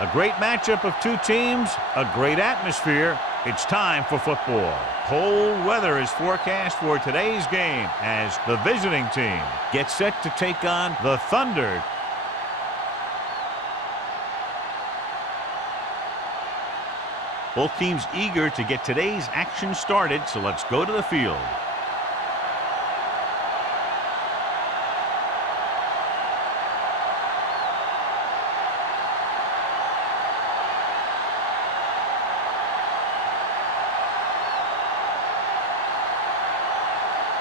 A great matchup of two teams, a great atmosphere. It's time for football. Cold weather is forecast for today's game as the visiting team gets set to take on the Thunder. Both teams eager to get today's action started, so let's go to the field.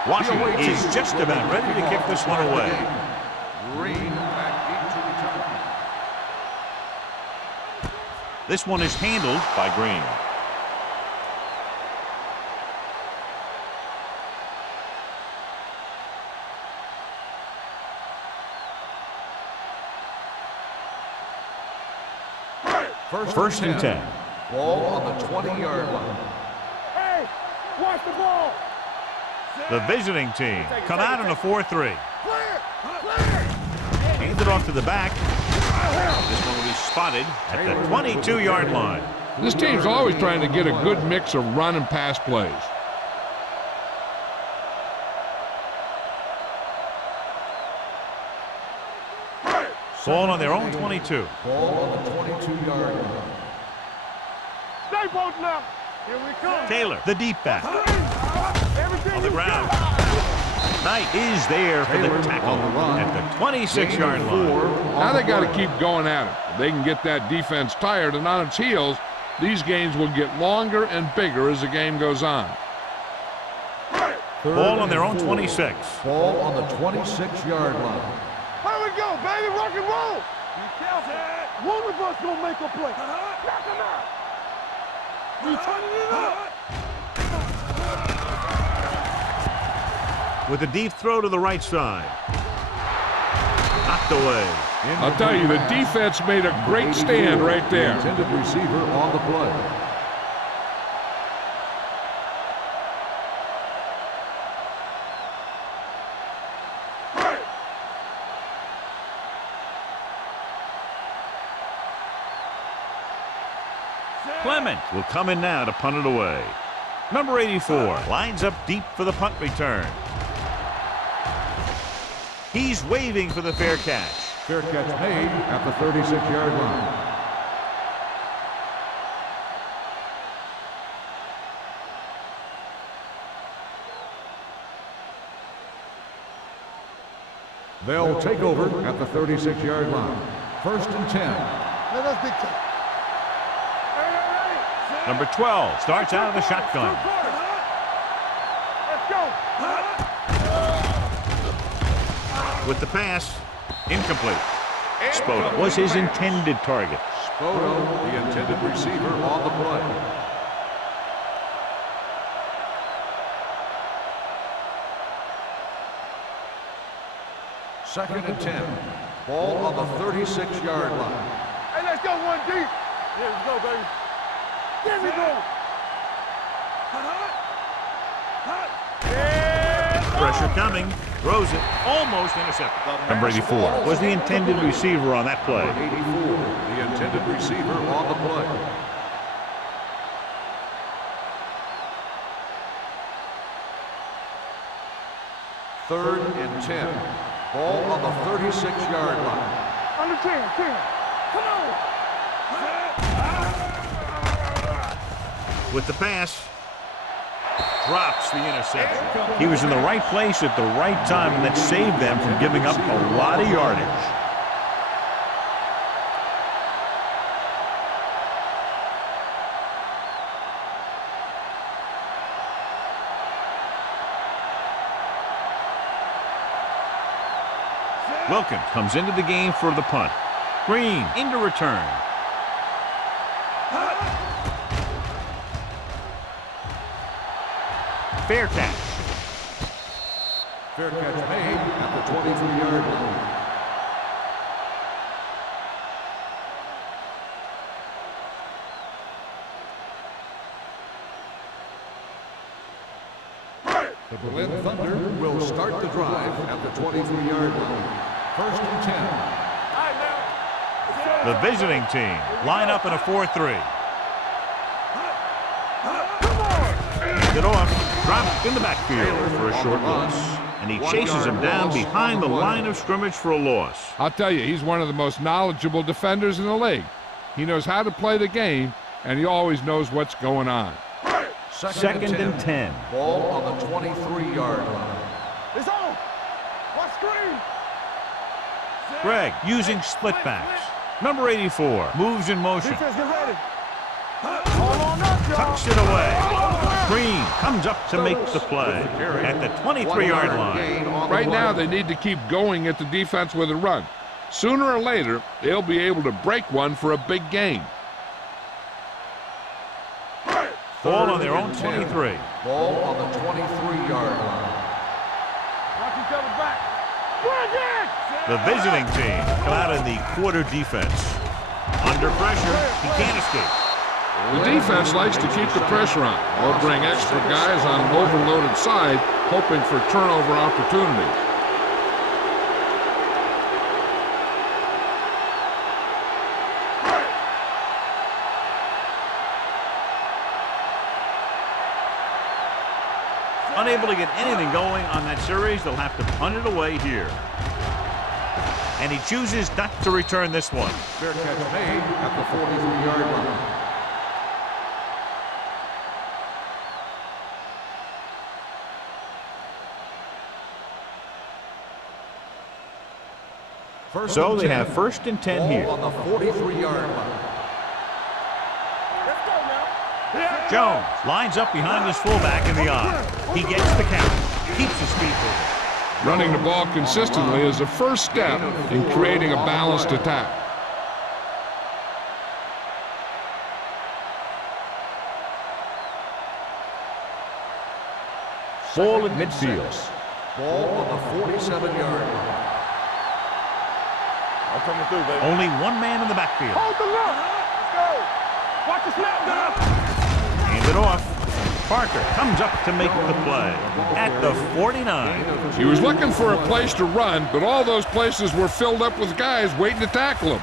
Washington is just about ready to kick this one away. Green back deep to return. This one is handled by Green. First and 10. Ball on the 20-yard line. Hey, watch the ball. The visiting team come out in a 4-3. Clear! Handed off to the back. This one will be spotted at the 22-yard line. This team's always trying to get a good mix of run and pass plays. Ball on their own 22. Ball on the 22-yard line. Stay both now. Here we come. Taylor, the deep back. Everything On the you ground. got. Knight is there for the Taylor tackle on the run. at the 26-yard line. Now they got to keep going at it. If they can get that defense tired and on its heels, these games will get longer and bigger as the game goes on. Ball on their own 26. Ball on the 26-yard line. Here we go, baby. Rock and roll. Be careful. One of us gonna make a play. Knock him out. We turning it up. With a deep throw to the right side. Knocked away. I'll tell you, the defense made a great stand right there. Intended receiver on the play. Clement will come in now to punt it away. Number 84 lines up deep for the punt return. He's waving for the fair catch. Fair catch made at the 36-yard line. They'll take over at the 36-yard line. First and 10. Let us dictate. Number 12 starts out of the shotgun. Let's go. With the pass, incomplete. Spoda was his intended target. Spoda, the intended receiver, on the play. Second and 10. Ball on the 36-yard line. Hey, let's go one deep. Here we go, baby. Here we go. Pressure coming. Throws it. Almost intercepted. Number 84 was the intended receiver on that play. 84, the intended receiver on the play. Third and 10. Ball on the 36-yard line. Under 10. Come on. With the pass, drops the interception. He was in the right place at the right time, and that saved them from giving up a lot of yardage. Wilkins comes into the game for the punt. Green into return. Fair catch. Fair catch made at the 23-yard line. The Berlin Thunder will start the drive at the 23-yard line. First and 10. All right, now. The visiting team line up in a 4-3. Get off, dropped in the backfield for a short loss. And he chases him down behind the line of scrimmage for a loss. I'll tell you, he's one of the most knowledgeable defenders in the league. He knows how to play the game, and he always knows what's going on. Second and 10. Ball on the 23-yard line. It's on. Watch screen. Greg using split backs. Number 84 moves in motion. Defense, get ready. Hold on up, y'all. Tucks it away. Green comes up to make the play at the 23-yard line. Right now, they need to keep going at the defense with a run. Sooner or later, they'll be able to break one for a big gain. Ball on their own 23. Ball on the 23-yard line. Watch each other back. Bring it! The visiting team come out in the quarter defense. Under pressure, he can't escape. The defense likes to keep the pressure on. They'll bring extra guys on an overloaded side, hoping for turnover opportunities. Unable to get anything going on that series, they'll have to punt it away here. And he chooses not to return this one. Fair catch made at the 43-yard line. So they have first and 10 here. Ball on the 43-yard line. Let's go now. Jones lines up behind his fullback in the eye. He gets the count, keeps his feet moving. Running the ball consistently is the first step in creating a balanced attack. Ball at midfield. Ball on the 47-yard line. I'm coming through, baby. Only one man in the backfield. Hold the look. Let's go. Watch the snap now. Hand it off. Parker comes up to make the play at the 49. He was looking for a place to run, but all those places were filled up with guys waiting to tackle him.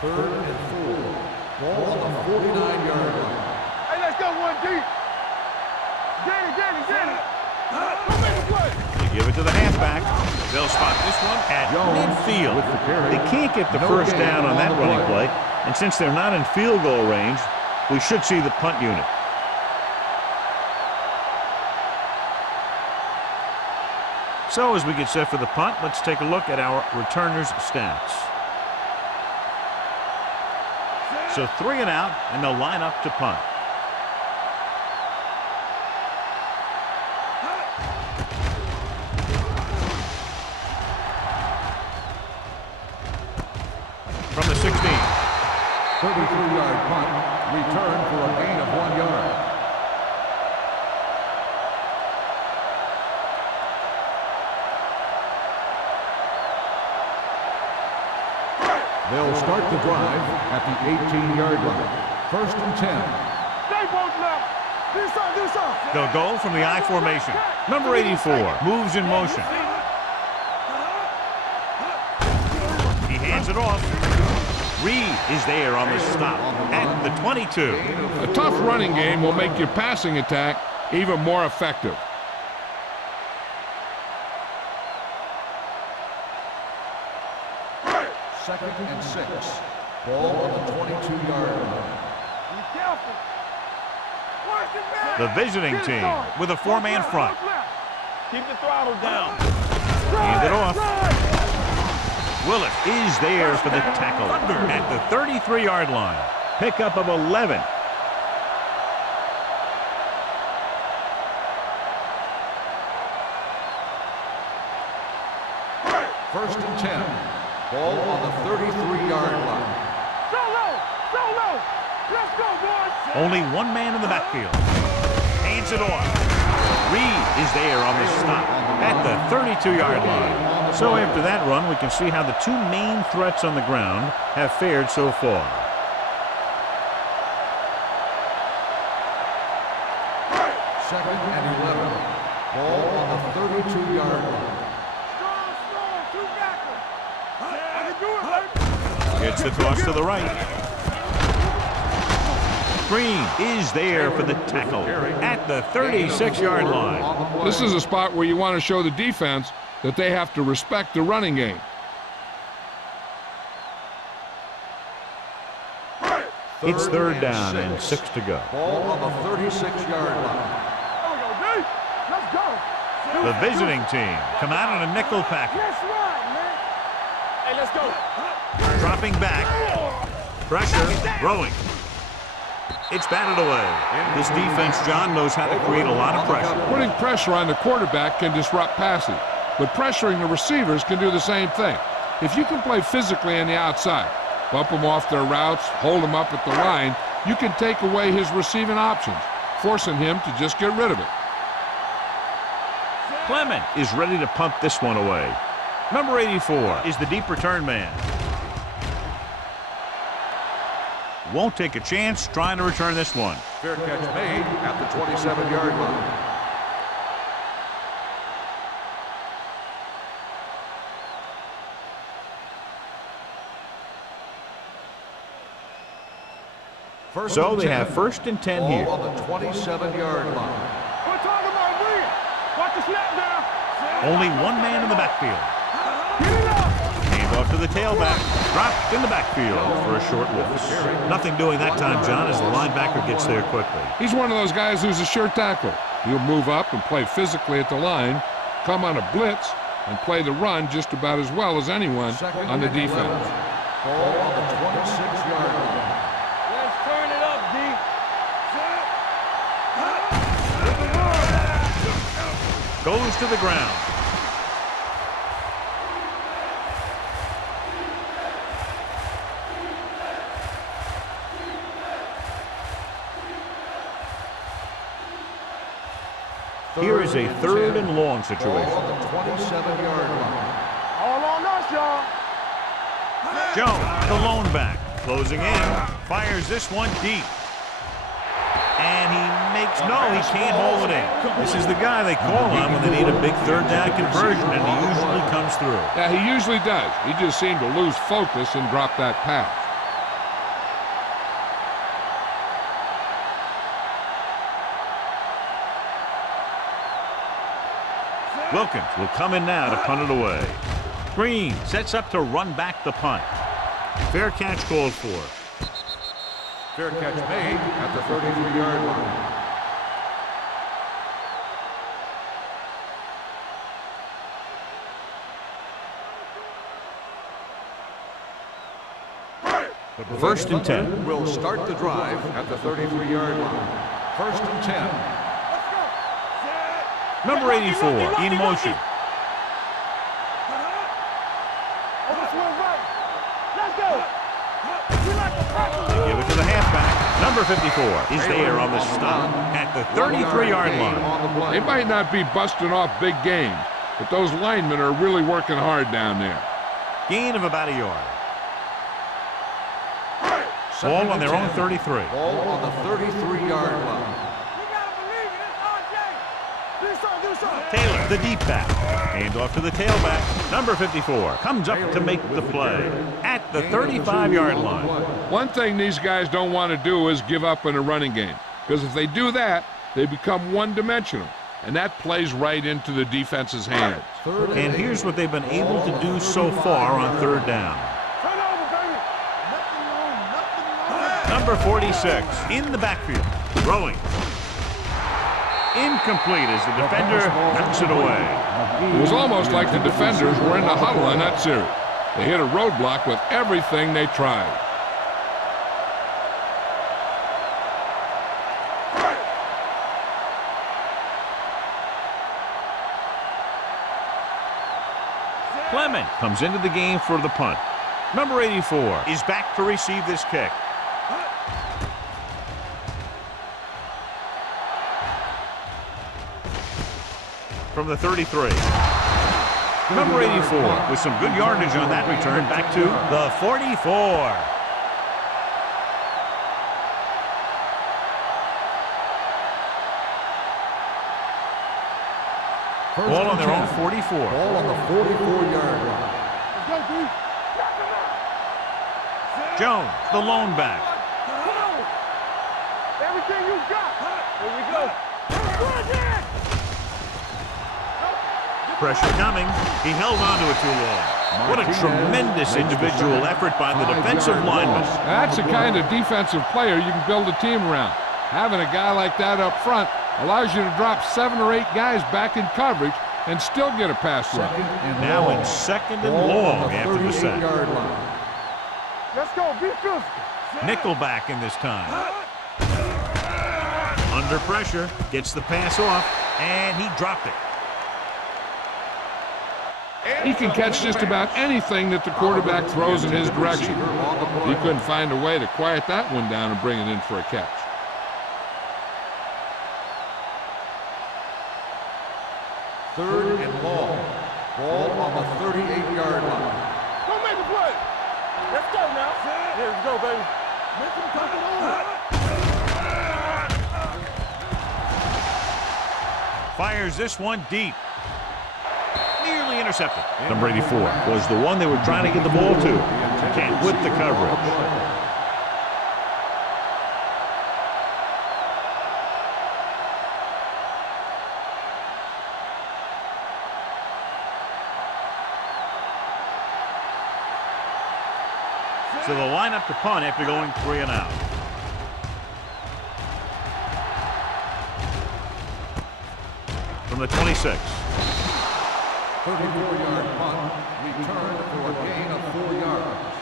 Third and 4. Ball on the 49-yard line. Hey, let's go one deep. Get it. Come make a play. They give it to the halfback. They'll spot this one at midfield. They can't get the first down on that running play, and since they're not in field goal range, we should see the punt unit. So as we get set for the punt, let's take a look at our returners' stats. So 3 and out, and they'll line up to punt. From the 16. 33-yard punt. Return for a gain of 1 yard. They'll start the drive at the 18-yard line. First and 10. Stay both left. This up. They'll go from the I formation. Number 84 moves in motion. He hands it off. Reed is there on the stop at the 22. A tough running game will make your passing attack even more effective. Second and 6. Ball on the 22-yard line. Be careful. Watch it, man. The visiting team with a 4-man front. Keep the throttle down. Hand it off. Willis is there for the tackle at the 33-yard line. Pickup of 11. First and 10. Ball on the 33-yard line. Solo. Let's go, boys. Only one man in the backfield. Hands it off. Reed is there on the stop at the 32-yard line. So after that run, we can see how the two main threats on the ground have fared so far. Second and 11. Ball on the 32-yard line. Gets the toss to the right. Green is there for the tackle at the 36-yard line. This is a spot where you want to show the defense that they have to respect the running game. It's third down and 6 to go. Ball on the 36-yard line. Let's go. The visiting team come out in a nickel package. That's right, man. Hey, let's go. Dropping back. Pressure. Throwing. It's batted away. This defense, John, knows how to create a lot of pressure. Putting pressure on the quarterback can disrupt passing, but pressuring the receivers can do the same thing. If you can play physically on the outside, bump them off their routes, hold them up at the line, you can take away his receiving options, forcing him to just get rid of it. Clement is ready to punt this one away. Number 84 is the deep return man. Won't take a chance trying to return this one. Fair catch made at the 27-yard line. So they have first and 10 here. Ball on the 27-yard line. We're talking about Williams. Watch the snap down. Only one man in the backfield. Get it up. Hand off to the tailback. Dropped in the backfield for a short loss. Nothing doing that time, John, as the linebacker gets there quickly. He's one of those guys who's a sure tackler. He'll move up and play physically at the line, come on a blitz, and play the run just about as well as anyone on the defense. Ball on the 26-yard line. Let's turn it up, D. Goes to the ground. Here is a third and long situation. Ball on the 27-yard line. All on us, y'all. Jones, the lone back, closing in, fires this one deep. And he makes, no, he can't hold it in. This is the guy they call on when they need a big third down conversion, and he usually comes through. Yeah, he usually does. He just seemed to lose focus and drop that pass. Wilkins will come in now to punt it away. Green sets up to run back the punt. Fair catch called for. Fair catch made at the 33-yard line. First and 10. Will start the drive at the 33-yard line. First and 10. Number 84 in motion. They give it to the halfback. Number 54 is there on the stop at the 33-yard line. They might not be busting off big games, but those linemen are really working hard down there. Gain of about a yard. Ball on their own 33. Ball on the 33-yard line. Taylor, the deep back. Hand off to the tailback. Number 54 comes up to make the play at the 35-yard line. One thing these guys don't want to do is give up in a running game, because if they do that, they become one-dimensional, and that plays right into the defense's hands. And here's what they've been able to do so far on third down. Number 46 in the backfield, throwing. Incomplete as the defender knocks it away. It was almost like the defenders were in the huddle on that series. They hit a roadblock with everything they tried. Clement comes into the game for the punt. Number 84 is back to receive this kick. From the 33. Number 84 with some good yardage on that return back to the 44. Ball on their own 44. Ball on the 44-yard line. Let's go, D. Jones, the lone back. Come on. Everything you got. Here we go. Good there. Pressure coming. He held on to it too long. What a tremendous individual effort by the defensive lineman. That's the kind of defensive player you can build a team around. Having a guy like that up front allows you to drop 7 or 8 guys back in coverage and still get a pass rush. Now in second and long after the sack. Let's go. Be physical. Nickelback in this time. Under pressure, gets the pass off, and he dropped it. He can catch just about anything that the quarterback throws in his direction. He couldn't find a way to quiet that one down and bring it in for a catch. Third and long. Ball on the 38-yard line. Go make a play. Let's go now. Here we go, baby. Make him come it on. Fires this one deep. Nearly intercepted. Number 84 was the one they were trying to get the ball to. Can't whip the coverage. So they'll line up to punt after going 3 and out. From the 26. 34-yard punt, return for a gain of 4 yards.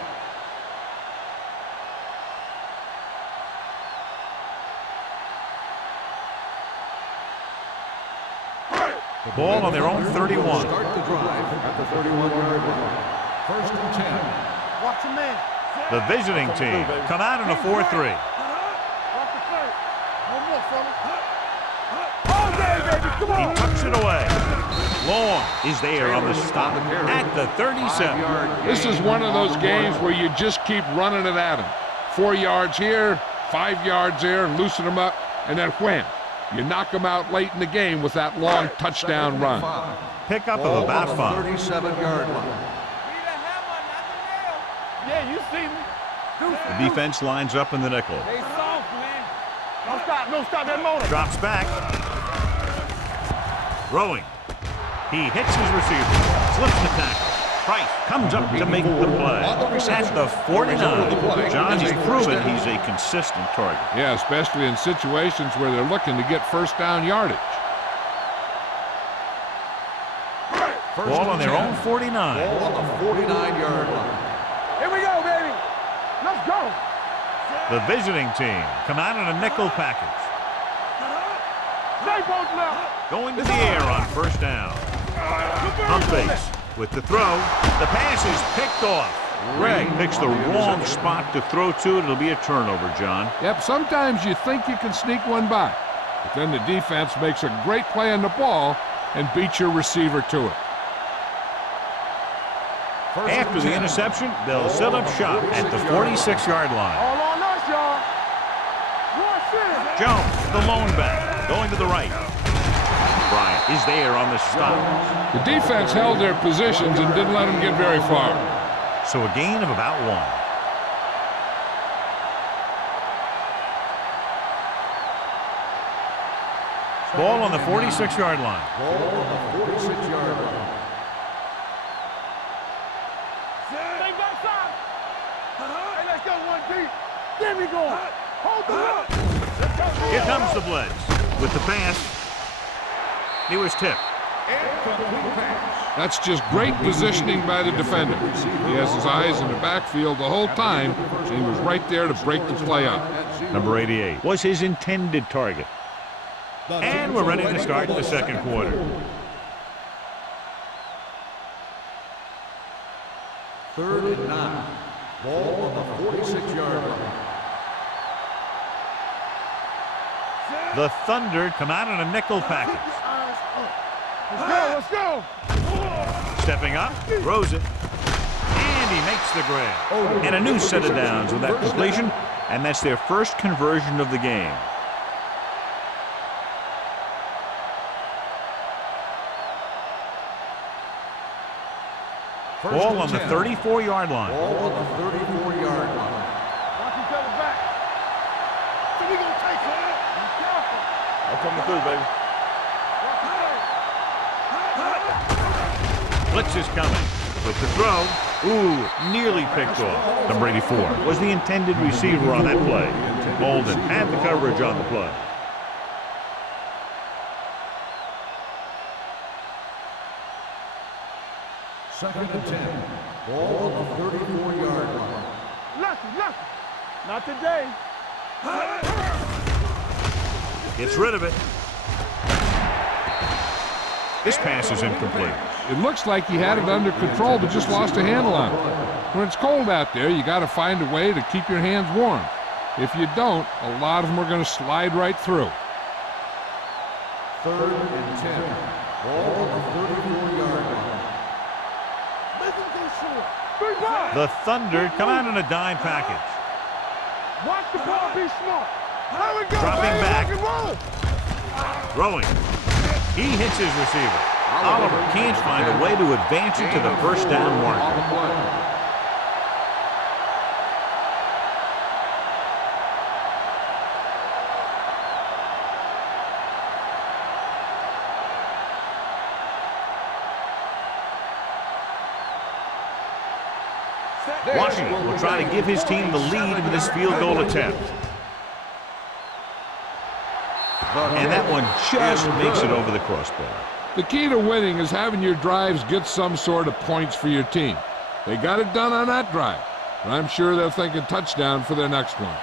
The ball on their own 31. Start the drive at the 31-yard line. First and 10. Watch your man. The visiting team come out in a 4-3. Watch the play. One more, fella. All day, baby. Come He on. tucks it away. Long is there on the stop at the 37. This is one of those games where you just keep running it at him. 4 yards here, 5 yards there, and loosen them up, and then wham. You knock them out late in the game with that long touchdown run. Pickup of about 5. 37-yard line. Yeah, you see me. The defense lines up in the nickel. They soft, man. Don't stop that motor. Drops back. Throwing. He hits his receiver. Slips the tackle. Price comes up to make the play. At the 49. John, he's proven he's a consistent target. Yeah, especially in situations where they're looking to get first down yardage. Ball on their own 49. Ball on the 49-yard line. Here we go, baby. Let's go. The visiting team come out in a nickel package. Stay both now. Going to the air on first down. Pump fakes with the throw. The pass is picked off. Greg picks the wrong spot to throw to. It'll be a turnover, John. Yep, sometimes you think you can sneak one by, but then the defense makes a great play on the ball and beats your receiver to it. After the interception, they'll set up shop at the 46-yard line. All on us, y'all. Rush in. Jones, the lone back, going to the right. Bryant is there on the stop. The defense held their positions and didn't let them get very far. So a gain of about 1. Ball on the 46-yard line. Ball on the 46-yard line. Stay backside. Hey, let's go one deep. There we go. Hold the look. Here comes the blitz with the pass. He was tipped. That's just great positioning by the defender. He has his eyes in the backfield the whole time, and he was right there to break the play up. Number 88 was his intended target. And we're ready to start the second quarter. Third and 9. Ball on the 46-yard line. The Thunder come out in a nickel package. Let's go. Stepping up, throws it, and he makes the grab. And a new set of downs with that completion, and that's their first conversion of the game. Ball on the 34-yard line. Ball on the 34-yard line. coming through, baby. Blitz is coming. With the throw. Ooh, nearly picked off. Number 84 was the intended receiver on that play. Bolden had the coverage on the play. Second and 10. Ball on the 34-yard line. Lucky. Not today. Gets rid of it. This pass is incomplete. It looks like he had it under control but just lost a handle on it. When it's cold out there, you got to find a way to keep your hands warm. If you don't, a lot of them are going to slide right through. Third and 10. Ball on the 34-yard line. The Thunder come out in a dime package. Watch the ball, be smart. There we go, Dropping baby, back. rock and roll. Throwing. He hits his receiver. Oliver can't find a way to advance it to the first down marker. Washington will try to give his team the lead with this field goal attempt. And that one just makes it over the crossbar. The key to winning is having your drives get some sort of points for your team. They got it done on that drive, but I'm sure they'll think a touchdown for their next one.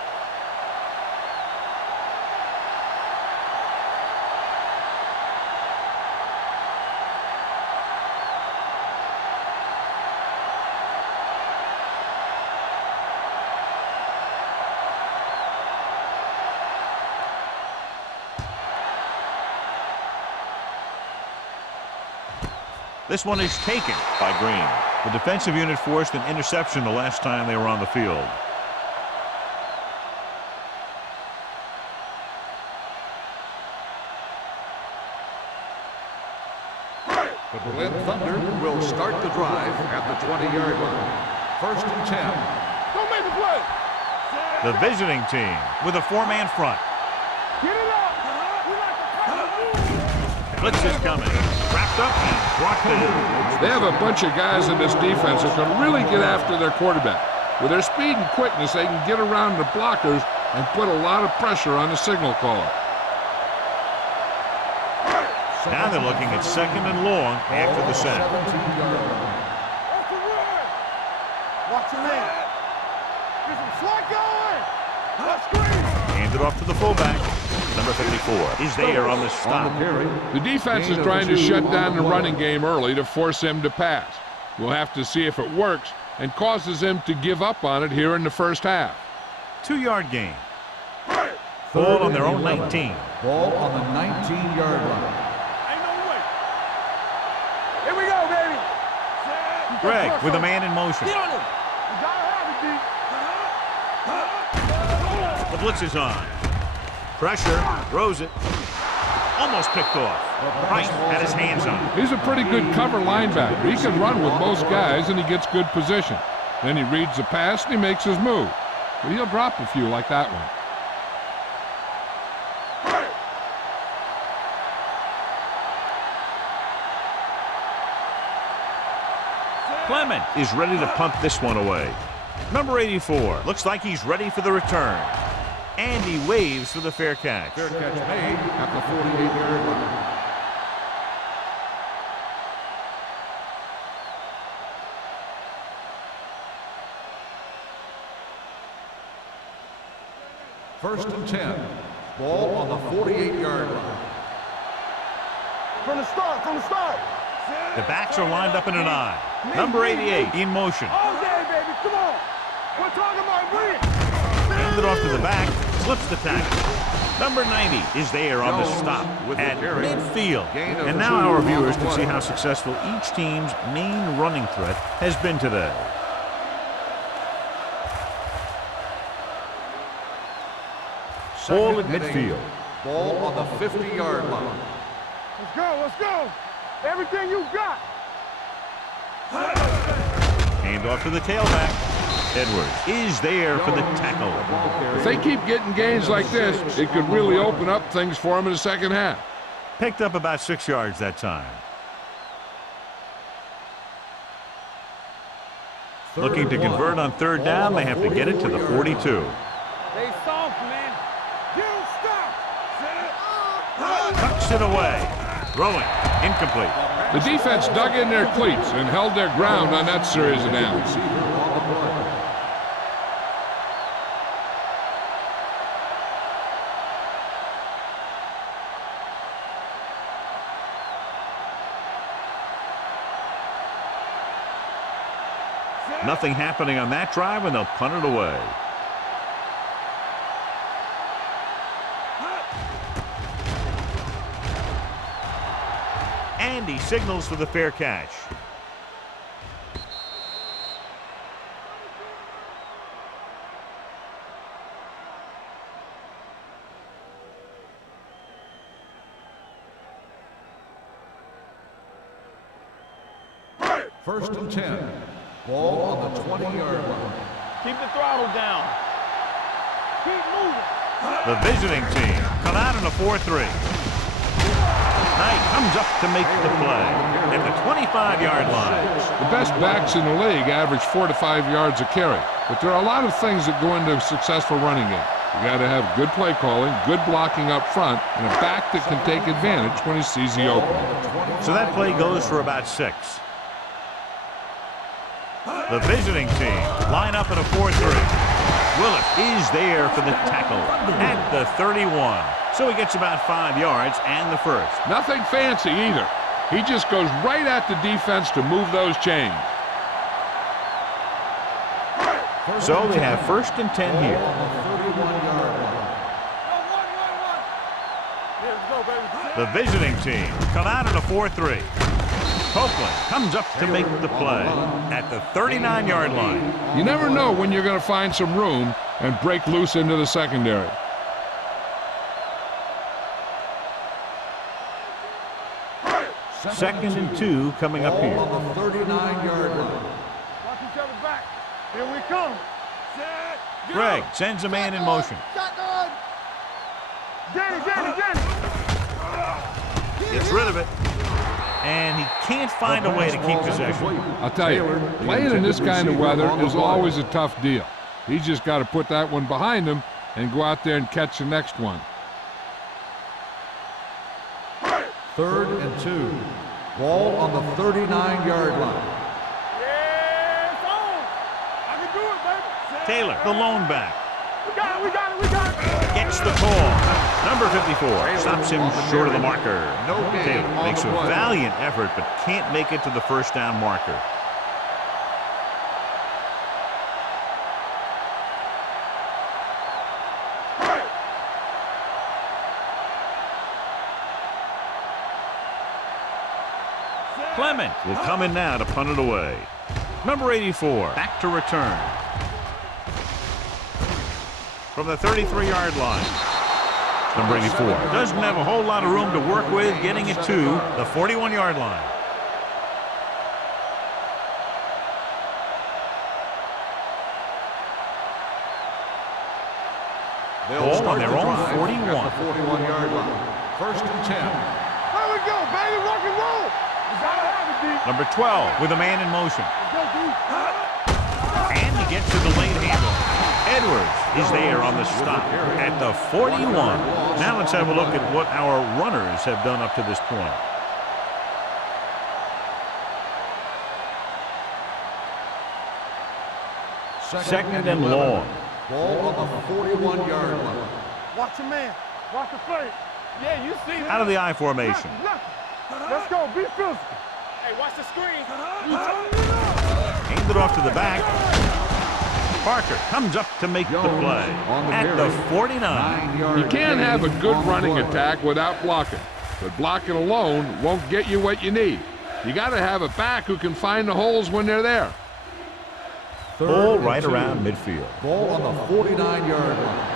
This one is taken by Green. The defensive unit forced an interception the last time they were on the field. The Berlin Thunder will start the drive at the 20-yard line. First and 10. Don't make the play. The visiting team with a four-man front. Get it up. Blitz is coming. Wrapped up and brought down. They have a bunch of guys in this defense that can really get after their quarterback. With their speed and quickness, they can get around the blockers and put a lot of pressure on the signal caller. Now they're looking at second and long after the sack. Watch your man. There's some slot going. Let's screen. Hand it off to the fullback. Number 54 is there on the stop. The defense is trying to shut down the running game early to force him to pass. We'll have to see if it works and causes him to give up on it here in the first half. 2-yard gain. Ball on their own 19. Ball on the 19-yard line. Ain't no way. Here we go, baby. Greg with a man in motion. Get on him. You gotta have it, D. The blitz is on. Pressure, throws it. Almost picked off. Price had his hands on it. He's a pretty good cover linebacker. He can run with most guys and he gets good position. Then he reads the pass and he makes his move. But he'll drop a few like that one. Clement is ready to punt this one away. Number 84 looks like he's ready for the return. And he waves for the fair catch. Fair catch made at the 48-yard line. First and 10. Ball on the 48-yard line. From the start. The backs are lined up in an I. Number 88 in motion. All day, baby. Come on. We're talking about bring it. Hand it off to the back. Slips the tackle. Number 90 is there on the stop at midfield. And now our viewers can see how successful each team's main running threat has been today. Ball at midfield. Ball on the 50-yard line. Let's go. Everything you got. Hand off to the tailback. Edwards is there for the tackle. If they keep getting gains like this, it could really open up things for them in the second half. Picked up about 6 yards that time. Looking to convert on third down. They have to get it to the 42. They soft, man. Don't stop. Tucks it away. Throwing. Incomplete. The defense dug in their cleats and held their ground on that series of downs. Nothing happening on that drive, and they'll punt it away. And he signals for the fair catch. First and 10. Ball on the 20-yard line. Keep the throttle down. Keep moving. The visiting team come out in a 4-3. Knight comes up to make the play at the 25-yard line. The best backs in the league average 4 to 5 yards a carry. But there are a lot of things that go into a successful running game. You got to have good play calling, good blocking up front, and a back that can take advantage when he sees the opening. So that play goes for about 6. The visiting team line up in a 4-3. Willett is there for the tackle at the 31. So he gets about 5 yards and the first. Nothing fancy either. He just goes right at the defense to move those chains. So they have first and 10 here. The visiting team come out in a 4-3. Copeland comes up to make the play at the 39-yard line. You never know when you're going to find some room and break loose into the secondary. Second and 2 coming up here. On the 39-yard line. Watch each other back. Here we come. Set. Go. Greg sends a man in motion. Shotgun. Danny. Gets rid of it. And he can't find a way to keep possession. I'll tell you, playing in this kind of weather is always a tough deal. He's just got to put that one behind him and go out there and catch the next one. Third and 2. Ball on the 39-yard line. Yeah, it's on. I can do it, baby. Set. Taylor, the lone back, We got it. gets the call. Number 54 stops him short of the marker. No gain Taylor on makes the a play. valiant effort but can't make it to the first down marker. Clement will come in now to punt it away. Number 84 back to return. From the 33-yard line. Number 84 doesn't have a whole lot of room to work with, getting it to the 41-yard line. They'll Ball on start their the own drive 41. at the 41-yard line. First and 10. There we go, baby. Rock and roll. You gotta have it, D. Number 12 with a man in motion. Let's go, D. And he gets to the late handle. Edwards is there on the stop at the 41. Now let's have a look at what our runners have done up to this point. Second and long. Ball on the 41-yard line. Watch your man. Watch the play. Yeah, you see. Out of the I formation. Let's go. Be physical. Hey, watch the screen. Hand it off to the back. Parker comes up to make the play at the 49. You can't have a good running attack without blocking, but blocking alone won't get you what you need. You got to have a back who can find the holes when they're there. Ball right around midfield. Ball on the 49-yard line.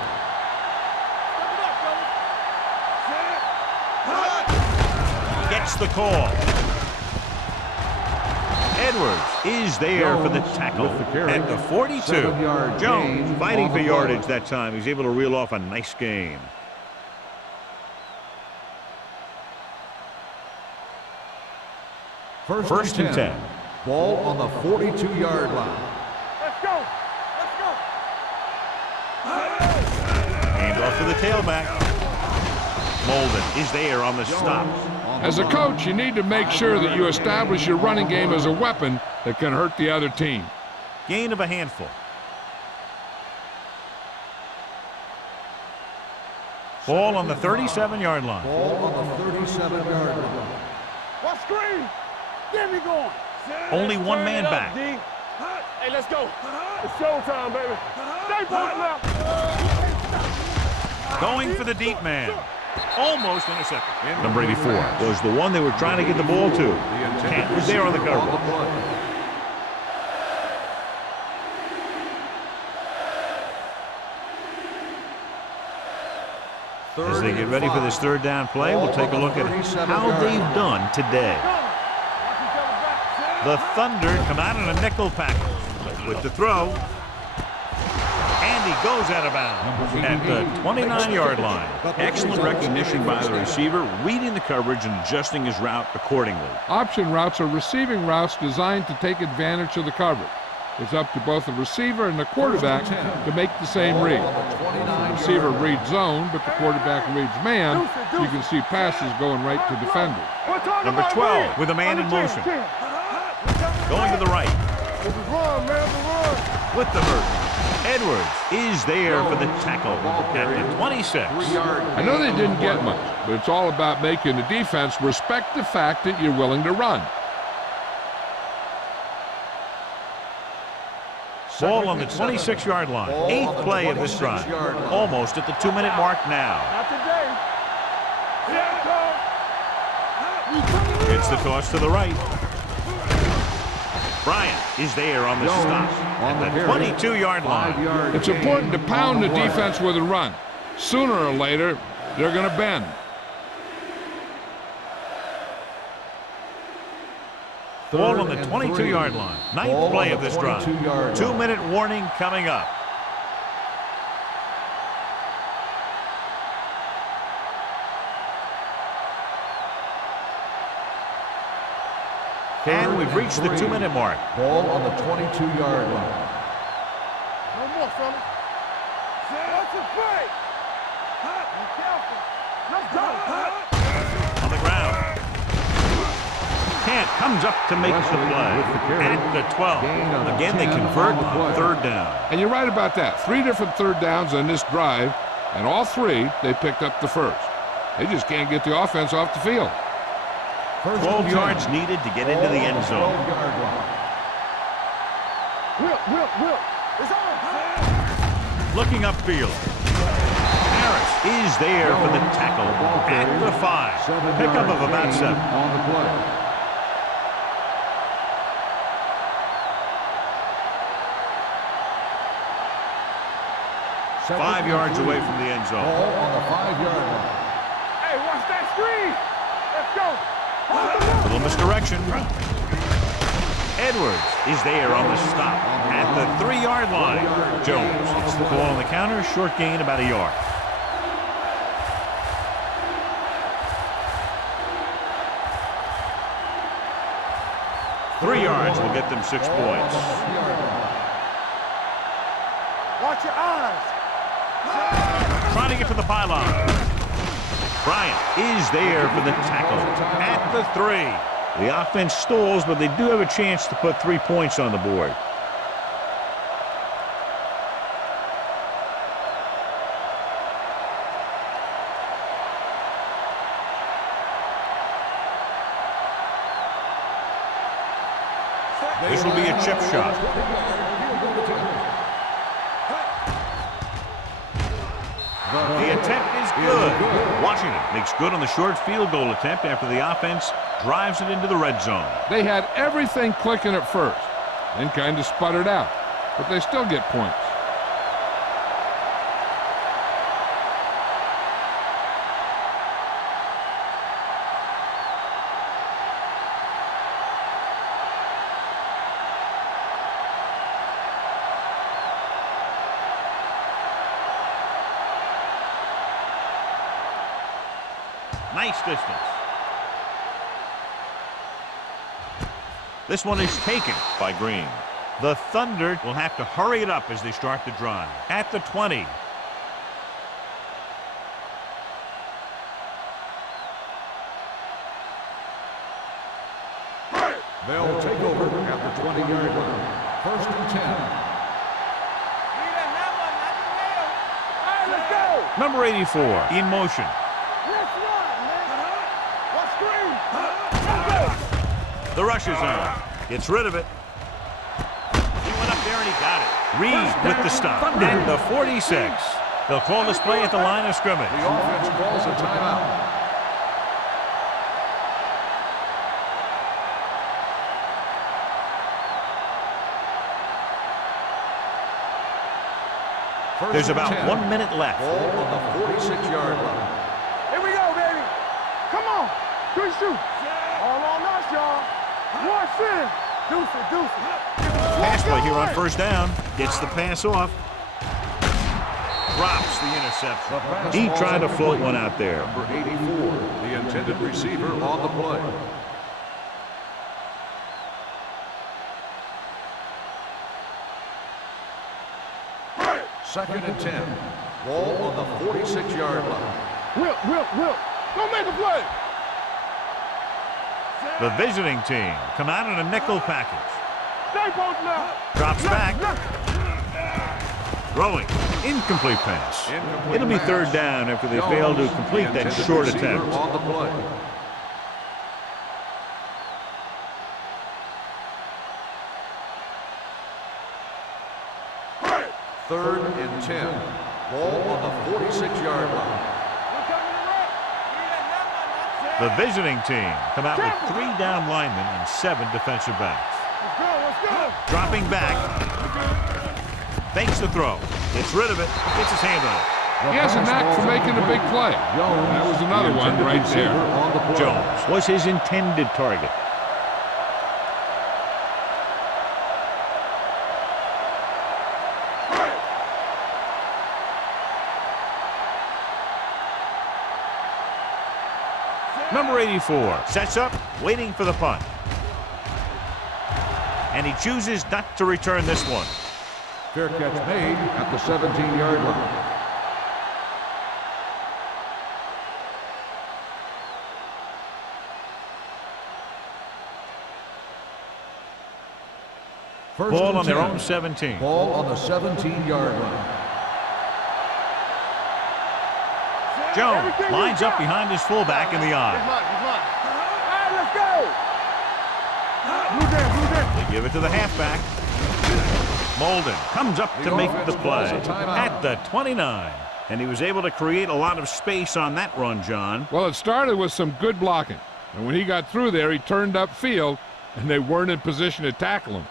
Gets the call. Edwards is there for the tackle at the 42. 7-yard Jones gain fighting on for the yardage play. that time. He's able to reel off a nice gain. First and 10. Ball on the 42-yard line. Let's go. Let's go. Hand off to the tailback. Molden is there on the stop. As a coach, you need to make sure that you establish your running game as a weapon that can hurt the other team. Gain of a handful. Ball on the 37-yard line. Ball on the 37-yard line. What screen? Get me going. Only one man back. D. Hey, let's go. It's showtime, baby. Stay pointing up. Going for the deep man. Almost intercepted. Number 84 was the one they were trying to get the ball to. Kent was there on the cover. As they get ready for this third down play, we'll take a look at how they've done today. The Thunder come out in a nickel package with the throw. And he goes out of bounds at the 29-yard line. Excellent recognition by the receiver, reading the coverage and adjusting his route accordingly. Option routes are receiving routes designed to take advantage of the coverage. It's up to both the receiver and the quarterback to make the same read. The receiver reads zone, but the quarterback reads man. You can see passes going right to defenders. Number 12 with a man in motion. Going to the right. This is run, man. It's a run. With the hurt. Edwards is there for the tackle at the 26. I know they didn't get much, but it's all about making the defense respect the fact that you're willing to run. Ball on the 26-yard line. Eighth play of this drive. Almost at the 2-minute mark now. Not today. It's the toss to the right. Bryant is there on the stop at the 22-yard line. It's important to pound the defense with a run. Sooner or later, they're going to bend. Ball on the 22-yard line. Ninth play of this drive. 2-minute warning coming up. And we've reached the 2-minute mark. Ball on the 22-yard line. No more, fellas. What's the play? Be careful. Let's go. On the ground. Kent comes up to make the play at the 12. Again, they convert on third down. And you're right about that. 3 different third downs on this drive, and all 3, they picked up the first. They just can't get the offense off the field. 12 yards needed to get into the end zone. Whip. It's on. Looking upfield. Harris is there for the tackle at the 5. Pickup of about 7. On the play. Five yards away from the end zone. Ball on the 5-yard line. Hey, watch that screen. Let's go. Little misdirection. Edwards is there on the stop at the 3-yard line. Jones hits the ball on the counter. Short gain about a yard. Three yards will get them 6 points. Watch your eyes. Trying to get to the pylon. Bryant is there for the tackle at the 3. The offense stalls, but they do have a chance to put 3 points on the board. This will be a chip shot. The attempt is good. Washington makes good on the short field goal attempt after the offense drives it into the red zone. They had everything clicking at first, then kind of sputtered out, but they still get points. Nice distance. This one is taken by Green. The Thunder will have to hurry it up as they start the drive. At the 20. They'll take over at the 20-yard line. First and 10. Let's go. Number 84 in motion. Let's run, man. Let's screen. Let's go. The rush is on. Gets rid of it. He went up there and he got it. Reed with the stop. And the 46. They'll call this play at the line of scrimmage. The offense calls a timeout. There's about 1 minute left. Ball on the 46-yard line. Here we go, baby. Come on. 3 shoot. All on us, y'all. One sin. Deuce it, deuce it. Pass play here on first down. Gets the pass off. Drops the interception. He tried to float one out there. Number 84, the intended receiver on the play. Second and 10. Ball on the 46-yard line. Will. Don't make a play. The visiting team come out in a nickel package. Stay post now. Drops back. Throwing. Incomplete pass. It'll be third down after they fail to complete that short attempt. On the play. Third and 10. Ball on the 46-yard line. The visiting team come out with 3 down linemen and 7 defensive backs. Let's go. Dropping back. Fakes the throw. Gets rid of it. Gets his hand on it. He has a knack for making a big play. That was another one right there. Jones was his intended target. Number 84 sets up, waiting for the punt. And he chooses not to return this one. Fair catch made at the 17-yard line. Ball on their own 17. Ball on the 17-yard line. Jones lines up behind his fullback in the eye. Let's go. Blue down. They give it to the halfback. Molden comes up to make the play at the 29. And he was able to create a lot of space on that run, John. Well, it started with some good blocking. And when he got through there, he turned upfield, and they weren't in position to tackle him.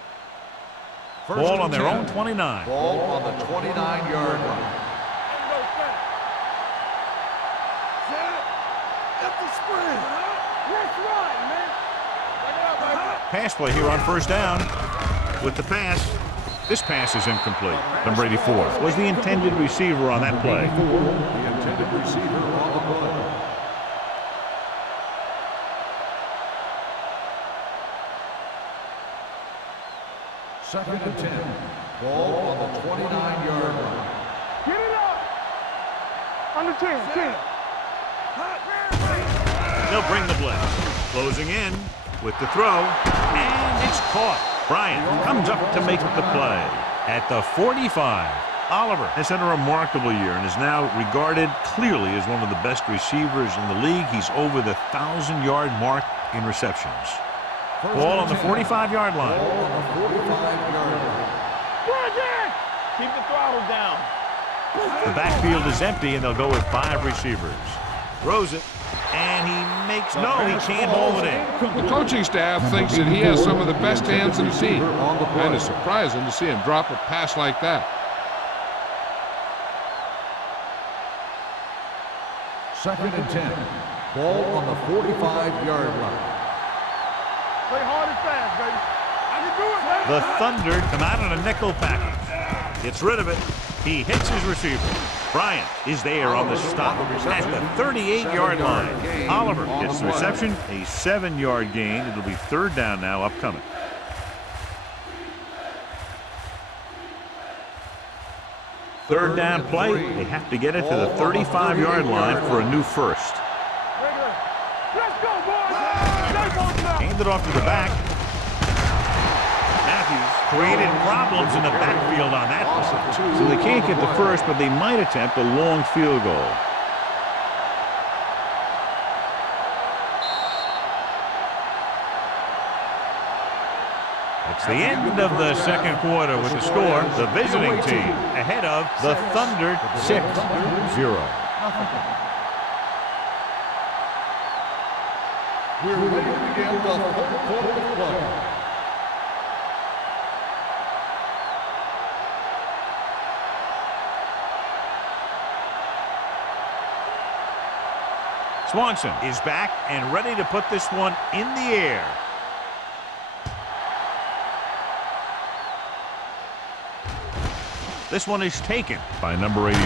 Ball on their own 29. Ball on the 29-yard line. Pass play here on first down. With the pass, this pass is incomplete. Number 84 was the intended receiver on that play. The intended receiver on the play. Second and 10. Ball on the 29-yard line. Get it up. Under 10. They'll bring the blitz. Closing in with the throw. And it's caught. Bryant comes up to make the play. At the 45, Oliver has had a remarkable year and is now regarded clearly as one of the best receivers in the league. He's over the 1,000-yard mark in receptions. Ball on the 45-yard line. Ball on the 45-yard line. Keep the throttle down. The backfield is empty, and they'll go with 5 receivers. Throws it, and he makes he can't hold it in. The coaching staff thinks that he has some of the best hands in the team. And it's surprising to see him drop a pass like that. Second and 10. Ball on the 45-yard line. Play hard and fast, baby. I can do it, baby. The Thunder come out in a nickel package. Gets rid of it. He hits his receiver. Bryant is there on the stop at the 38-yard line. Oliver gets the reception, a 7-yard gain. It'll be third down now upcoming. Third down play. They have to get it to the 35-yard line for a new first. Let's go, boys! Hand it off to the back. Matthews created problems in the backfield on that one. So they can't get the first, but they might attempt a long field goal. It's the end of the second quarter with the score. The visiting team ahead of the Thunder 6-0. We're ready to begin the third quarter of play. Swanson is back and ready to put this one in the air. This one is taken by number 84.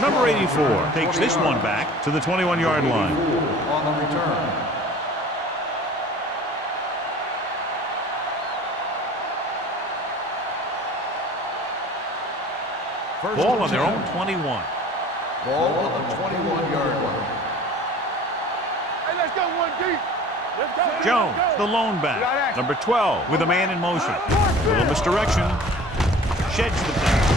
Number 84 takes this one back to the 21-yard line. On the return. Ball on their own 21. Ball on the 21-yard line. Hey, let's go one deep. Let's go. Jones, the lone back. Number 12 with a man in motion. Little misdirection. Sheds the pass.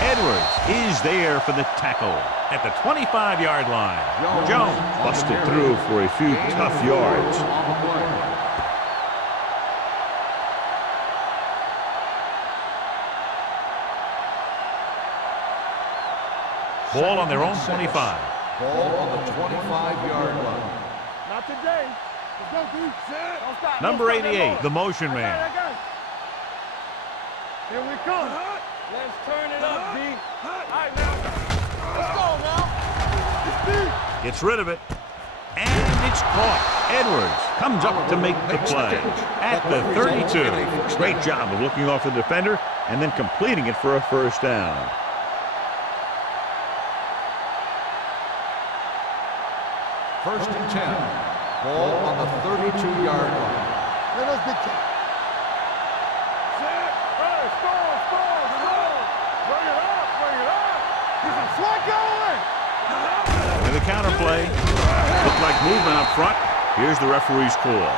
Edwards is there for the tackle at the 25-yard line. Jones busted through for a few tough yards. Ball on their own 25. Ball on the 25-yard line. Not today. Let's go, dude. Don't stop. Number 88, the motion man. Here we come. Let's turn it up, D. All right, now. Let's go, now. Gets rid of it. And it's caught. Edwards comes up to make the play at the 32. Great job of looking off the defender and then completing it for a first down. First and 10. Ball on the 32-yard line. Let us get you. With a counter play. Looked like movement up front. Here's the referee's call.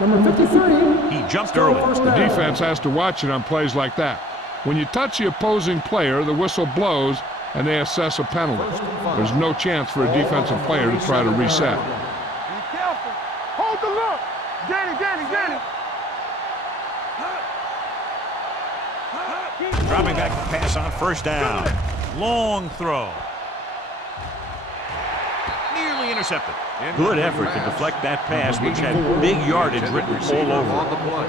Number 53. He jumped early. The defense has to watch it on plays like that. When you touch the opposing player, the whistle blows and they assess a penalty. There's no chance for a defensive player to try to reset. Be careful. Hold the look. Danny. Dropping back to pass on first down. Long throw. Nearly intercepted. Good effort to deflect that pass, which had big yardage written all over On it. the play.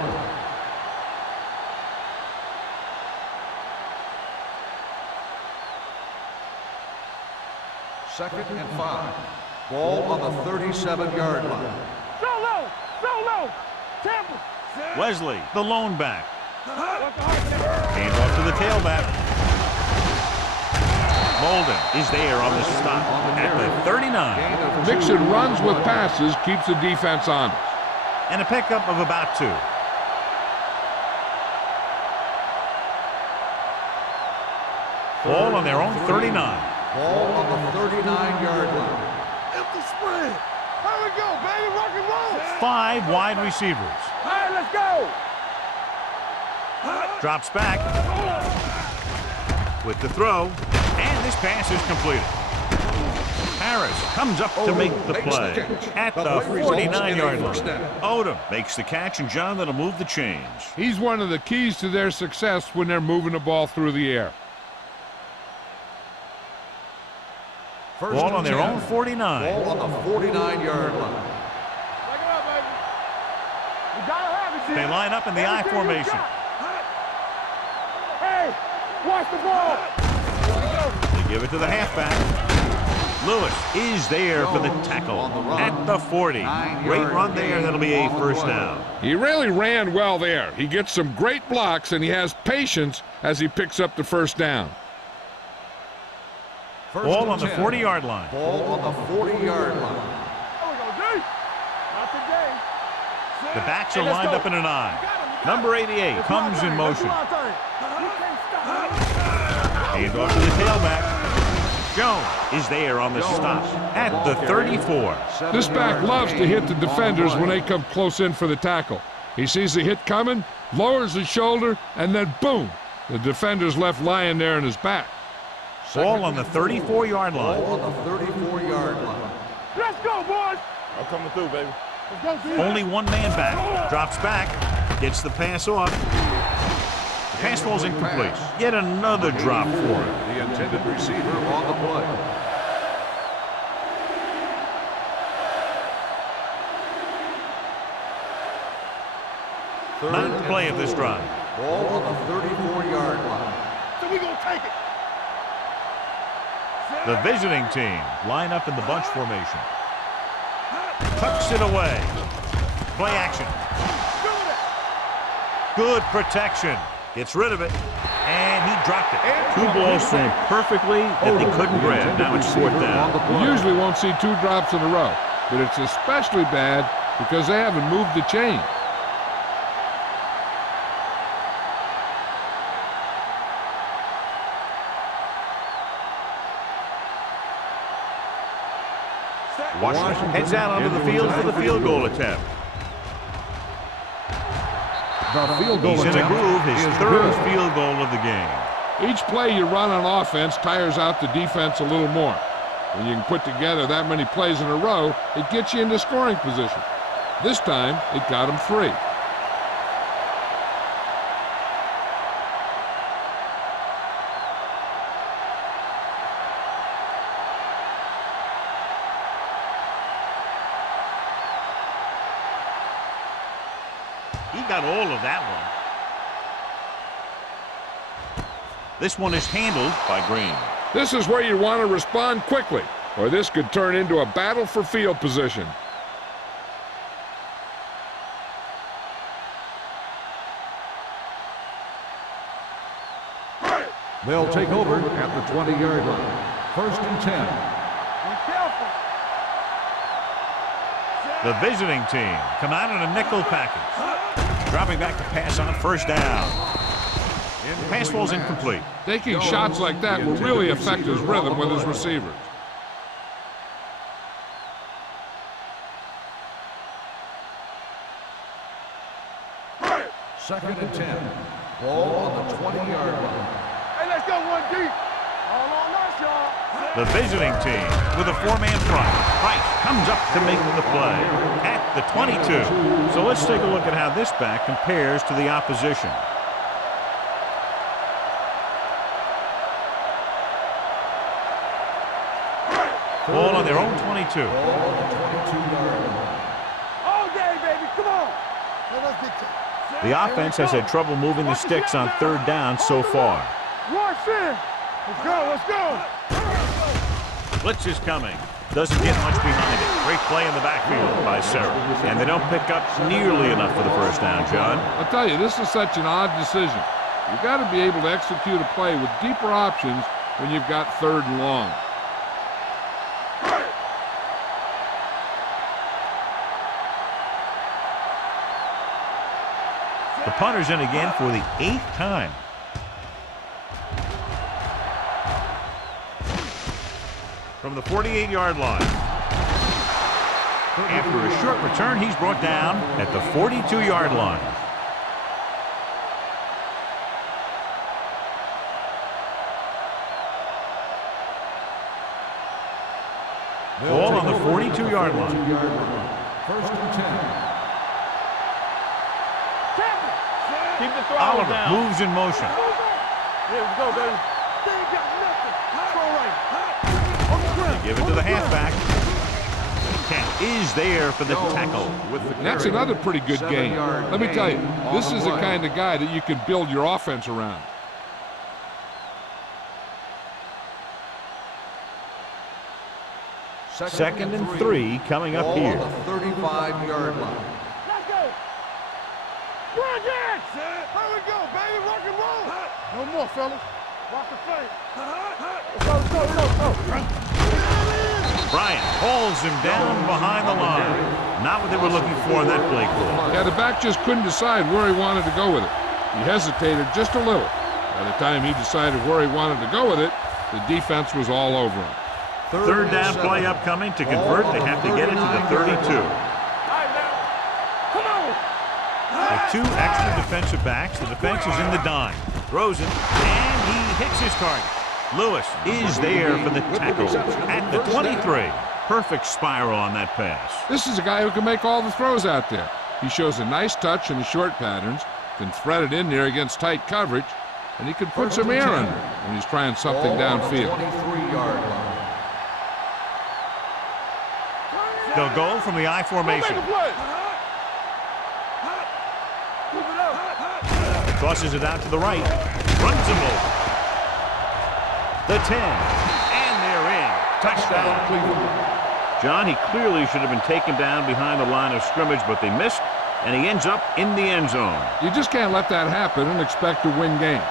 Second and 5. Ball on the 37-yard line. Solo. Temple. Wesley, the lone back. Hand off to the tailback. Molden is there on the stop at the 39. Mixing runs with passes keeps the defense honest. And a pickup of about 2. Ball on their own 39. Ball on the 39-yard line. Empty spread. Here we go, baby. Rock and roll. 5 wide receivers. All right, let's go. Drops back with the throw, and this pass is completed. Harris comes up to make the play at the 49-yard line. Odom makes the catch, and John, that'll move the chains. He's one of the keys to their success when they're moving the ball through the air. Ball on their own 49. Ball on the 49-yard line. Back it up, baby. You gotta have it, They line up in the I formation. Hey, watch the ball. They give it to the halfback. Lewis is there for the tackle at the 40. Great run there. That'll be a first down. He really ran well there. He gets some great blocks, and he has patience as he picks up the first down. Ball on the 40-yard line. Ball on the 40-yard line. Not today. The backs are lined up in an I. Number 88 comes in motion. Hand off to the tailback. Jones is there on the stop at the 34. This back loves to hit the defenders when they come close in for the tackle. He sees the hit coming, lowers his shoulder, and then boom, the defender's left lying there in his back. Ball on the 34-yard line. Ball on the 34-yard line. Let's go, boys. I'm coming through, baby. Let's go, Only one man back. Drops back. Gets the pass off. The pass falls incomplete. Yet another drop for him. The intended receiver on the play. Ninth play of this drive. Ball on the 34-yard line. So we gonna take it. The visiting team line up in the bunch formation. Tucks it away. Play action. Good protection. Gets rid of it. And he dropped it. Two balls thrown perfectly that they couldn't grab. Now it's fourth down. You usually won't see two drops in a row, but it's especially bad because they haven't moved the chain. Washington heads out onto the field for the field goal attempt. He's in a groove, his third field goal of the game. Each play you run on offense tires out the defense a little more. When you can put together that many plays in a row, it gets you into scoring position. This time, it got him 3. He got all of that one. This one is handled by Green. This is where you want to respond quickly, or this could turn into a battle for field position. They'll take over at the 20-yard line. First and 10. Be careful. The visiting team come out in a nickel package. Dropping back to pass on first down. The pass falls incomplete. Taking shots like that will really affect his rhythm with his receivers. Second and 10. Ball on the 20-yard line. Hey, let's go one deep. All on us, y'all. The visiting team with a 4-man front. Price comes up to make the play at the 22. So let's take a look at how this back compares to the opposition. Ball on their own 22. Ball on the 22-yard line. All day, baby. Come on. Let's get to The offense has had trouble moving the sticks on third down so far. Rush in. Let's go. Let's go. Blitz is coming. Doesn't get much behind it. Great play in the backfield by Serra. And they don't pick up nearly enough for the first down, John. I'll tell you, this is such an odd decision. You've got to be able to execute a play with deeper options when you've got third and long. The punter's in again for the 8th time. From the 48-yard line. After a short return, he's brought down at the 42-yard line. Ball on the 42-yard line. First and 10. Keep the throttle Oliver down. moves in motion. Yeah, let's go, baby. They ain't got nothing. Throw right. On the ground. Give it to the halfback. Kent is there for the tackle. That's another pretty good game. Let me tell you, this is the kind of guy that you can build your offense around. 2nd and 3 coming up Ball here. on the 35-yard line. Let's go. Run again. Here we go, baby. Rock and roll. No more, fellas. Watch the play. Let's go. Bryant hauls him down behind the line. Not what they were looking for in that play call. Yeah, the back just couldn't decide where he wanted to go with it. He hesitated just a little. By the time he decided where he wanted to go with it, the defense was all over him. Third down play upcoming. To convert, they have to get it to the 32. With 2 extra defensive backs, the defense is in the dime. Throws it, and he hits his target. Lewis is there for the tackle at the 23. Perfect spiral on that pass. This is a guy who can make all the throws out there. He shows a nice touch in the short patterns, can thread it in there against tight coverage, and he can put some air under when he's trying something downfield. 23-yard line. They'll go from the I formation. Tosses it out to the right. Runs him over. The 10. And they're in. Touchdown. John, he clearly should have been taken down behind the line of scrimmage, but they missed, and he ends up in the end zone. You just can't let that happen and expect to win games.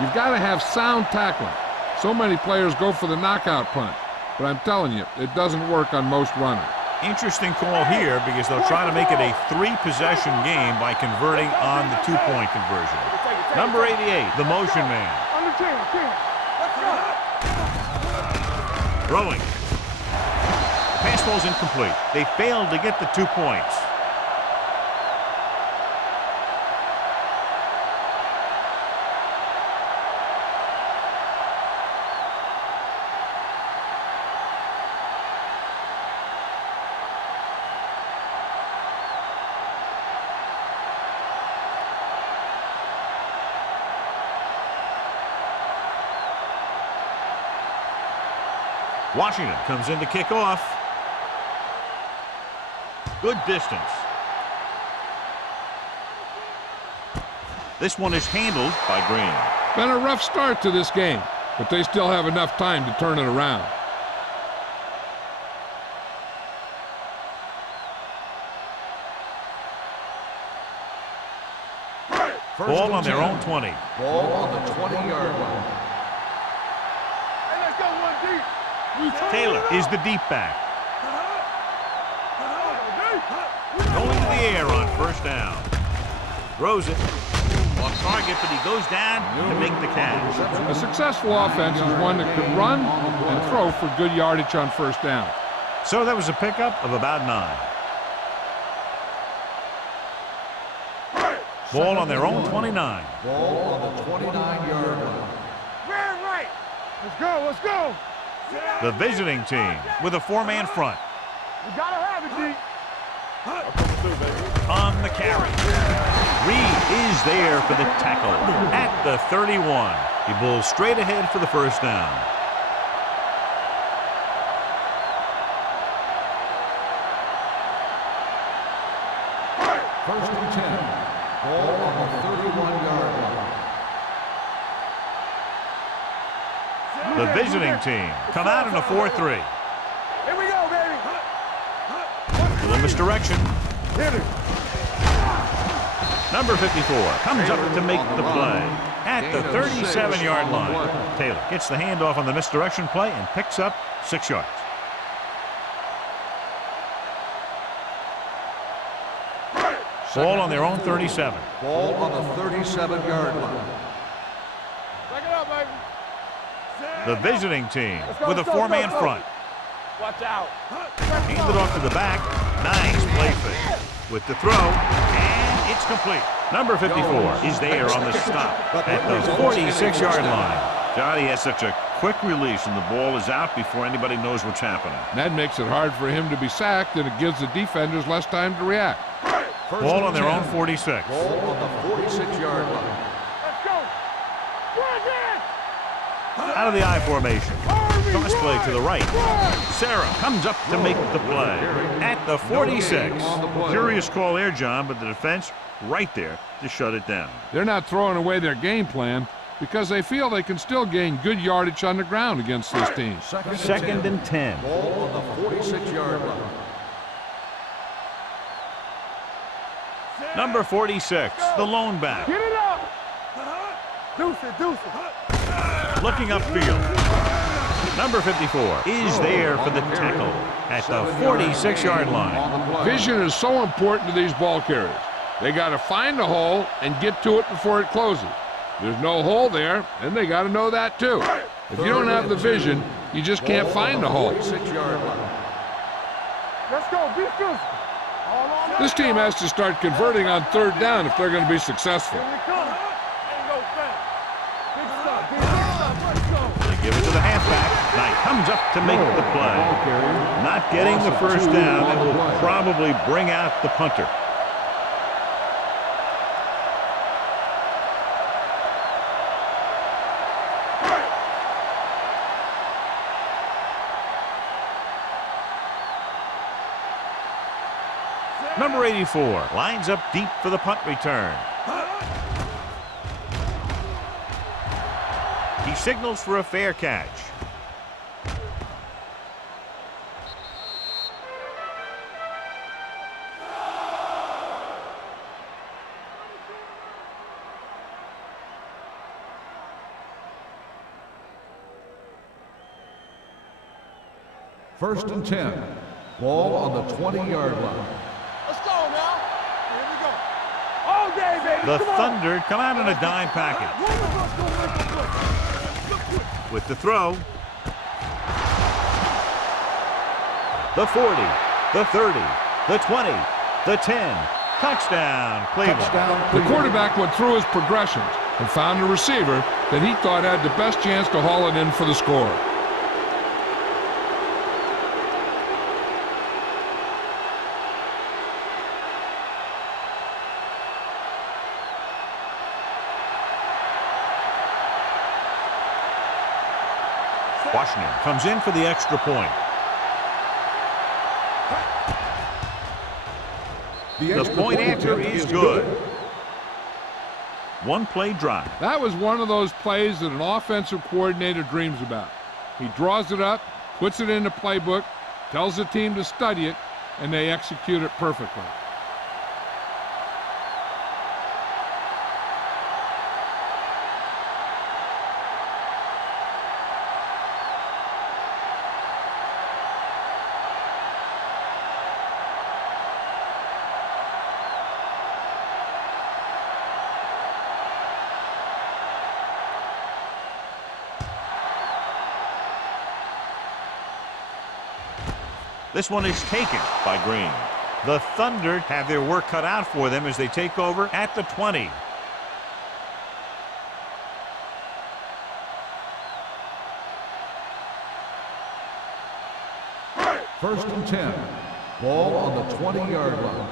You've got to have sound tackling. So many players go for the knockout punch, but I'm telling you, it doesn't work on most runners. Interesting call here because they'll try to make it a 3-possession game by converting on the 2-point conversion. Number 88, the motion man. On the 10. Let's go. Throwing. The pass ball's incomplete. They failed to get the 2 points. Washington comes in to kick off. Good distance. This one is handled by Green. Been a rough start to this game, but they still have enough time to turn it around. Ball on their own 20. Ball on the 20-yard line. Hey, let's go one deep. Taylor is the deep back. Going to the air on first down. Throws it. Off target, but he goes down to make the catch. A successful offense is one that could run and throw for good yardage on first down. So that was a pickup of about 9. Ball on their own 29. Ball on the 29-yard line. Right. Let's go. The visiting team with a 4-man front. You gotta have it, D. On the carry. Reed is there for the tackle at the 31. He bowls straight ahead for the first down. First and 10. Ball on the 31-yard line. The visiting team come out in a 4-3. Here we go, baby. Little misdirection. Hit it. Number 54 comes up to make the play at the 37-yard line. Taylor gets the handoff on the misdirection play and picks up 6 yards. Ball on their own 37. Ball on the 37-yard line. Back it up, baby. The visiting team with a 4-man front. Watch out. Handed off to the back. Nice play fake. With the throw, and it's complete. Number 54 is there on the stop at the 46-yard line. Johnny has such a quick release, and the ball is out before anybody knows what's happening. That makes it hard for him to be sacked, and it gives the defenders less time to react. Ball on their own 46. Ball on the 46-yard line. Let's go. Run again. Out of the I formation. Toss play to the right. Sarah comes up to make the play at the 46. Curious call there, John, but the defense right there to shut it down. They're not throwing away their game plan. because they feel they can still gain good yardage on the ground against this team. Second and 10. Ball on the 46-yard line. Number 46, the lone back. Get it up. Deuce it, deuce it. Looking upfield. Number 54 is there for the tackle at the 46-yard line. Vision is so important to these ball carriers. They got to find the hole and get to it before it closes. There's no hole there, and they got to know that too. If you don't have the vision, you just can't find the hole. Let's go, be physical. This team has to start converting on third down if they're going to be successful. Here we come. Ain't go fast. Big stuff, big stuff. Let's go. They give it to the halfback. Knight comes up to make the play. Not getting the first down, and will probably bring out the punter. Number 84 lines up deep for the punt return. He signals for a fair catch. First and 10. Ball on the 20-yard line. Let's go now. Here we go. All day, baby. The Come on. Thunder come out in a dime package. One of us gonna make a play. With the throw. The 40, the 30, the 20, the 10. Touchdown, Cleveland. The quarterback went through his progressions and found a receiver that he thought had the best chance to haul it in for the score. Washington comes in for the extra point. The point after is good. One play drive. That was one of those plays that an offensive coordinator dreams about. He draws it up, puts it in the playbook, tells the team to study it, and they execute it perfectly. This one is taken by Green. The Thunder have their work cut out for them as they take over at the 20. First and 10. Ball on the 20-yard line.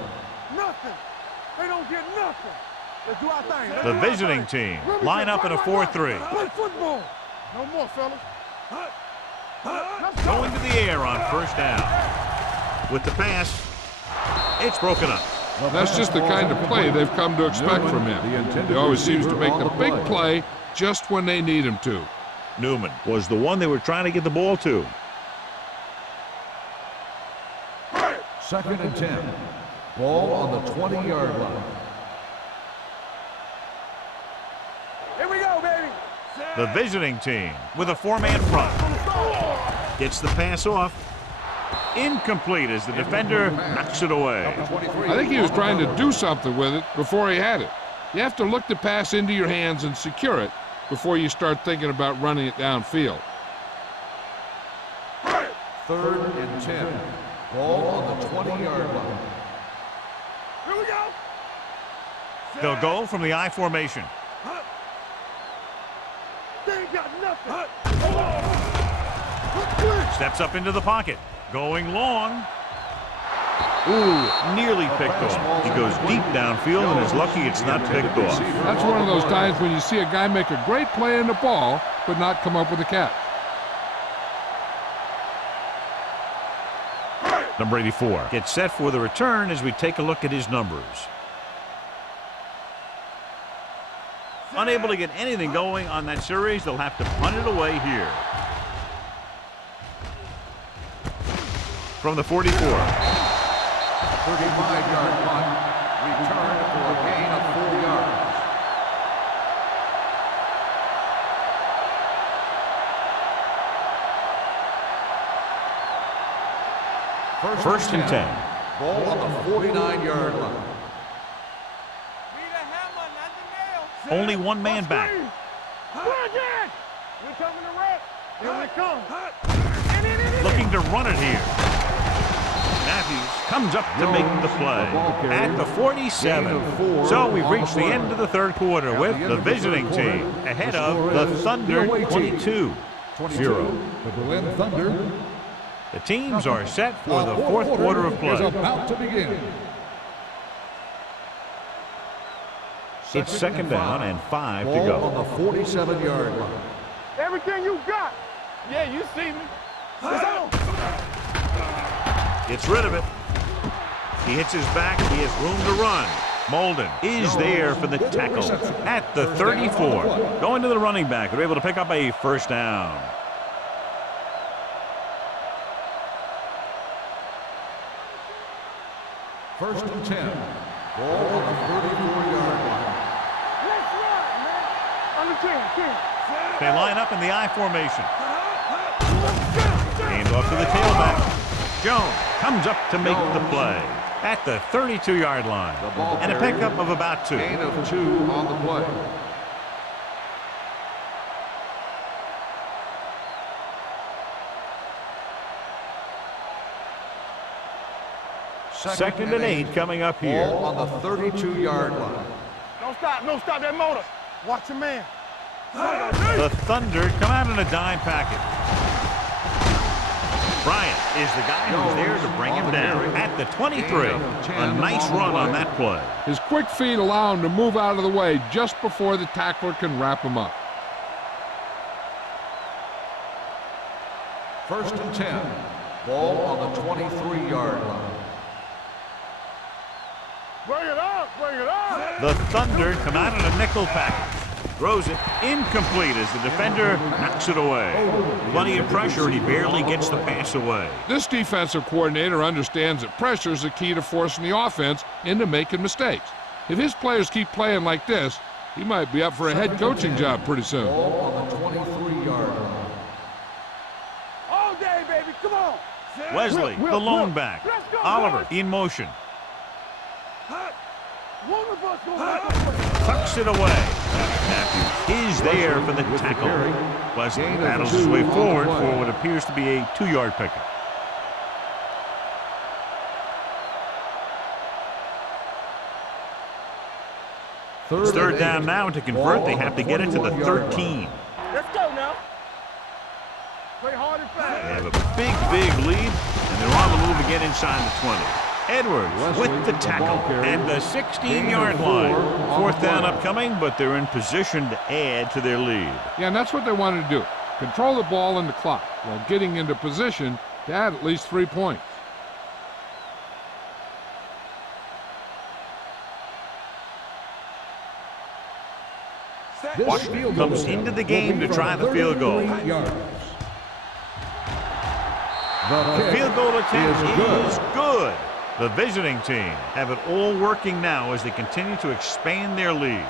Nothing. They don't get nothing. Let's do our thing. The visiting team line up in a 4-3. Play football. No more, fellas. Going to the air on first down. With the pass, it's broken up. That's just the kind of play they've come to expect from him. He always seems to make the big play just when they need him to. Newman was the one they were trying to get the ball to. Second and 10. Ball on the 20-yard line. Here we go, baby. The visiting team with a four-man front. Gets the pass off. Incomplete as the defender knocks it away. I think he was trying to do something with it before he had it. You have to look the pass into your hands and secure it before you start thinking about running it downfield. Third and 10. Ball on the 20-yard line. Here we go. They'll go from the I formation. They ain't got nothing. Steps up into the pocket. Going long. Ooh, nearly picked off. He goes deep downfield and is lucky it's not picked off. That's one of those times when you see a guy make a great play in the ball, but not come up with a catch. Number 84 gets set for the return as we take a look at his numbers. Unable to get anything going on that series, they'll have to punt it away here. From the 44. 35-yard punt. Return for a gain of 4 yards. First and 10. Ball on the 49-yard line. Only one man back. We're coming to wreck. Here we come. Looking to run it here. Matthews comes up to make the play at the 47. So we've reached the end of the third quarter with the visiting team ahead of the Thunder 22-0. The Berlin Thunder The teams are set for the fourth quarter of play. is about to begin. It's second down and 5 to Ball go. on the 47-yard line. Everything you got. Yeah, you see me. It's on. Gets rid of it. He hits his back. He has room to run. Molden is there for the tackle at the 34. Going to the running back. They're able to pick up a first down. First and 10. Ball on the 34-yard line. Let's run, man. On the 10. They line up in the I formation. Hand off to the tailback. Jones comes up to make the play at the 32-yard line. And a pickup of about 2. Gain of 2 on the play. Second and 8 coming up here. Ball on the 32-yard line. Don't stop that motor. Watch your man. The Thunder come out in a dime package. Bryant is the guy who's there to bring him down at the 23. A nice run on that play. His quick feet allow him to move out of the way just before the tackler can wrap him up. First and 10. Ball on the 23-yard line. Bring it up. The Thunder come out in a nickel package. Throws it incomplete as the defender knocks it away. Plenty of pressure, and he barely gets the pass away. This defensive coordinator understands that pressure is the key to forcing the offense into making mistakes. If his players keep playing like this, he might be up for a head coaching job pretty soon. Ball on the 23-yard line. All day, baby. Come on. Wesley, the lone back. Let's go, Oliver boys. in motion. One of us gonna Tucks it away. Matthews is there for the tackle. Wesley battles his way forward for what appears to be a 2-yard pickup. It's third down now, and to convert, they have to get it to the 13. Let's go now. Play hard and fast. They have a big lead, and they're on the move again inside the 20. Edwards with the tackle at the 16-yard line. Fourth down upcoming, but they're in position to add to their lead. Yeah, and that's what they wanted to do. Control the ball and the clock while getting into position to add at least 3 points. Washington comes into the game to try the field goal. The field goal attempt is good. The visiting team have it all working now as they continue to expand their lead.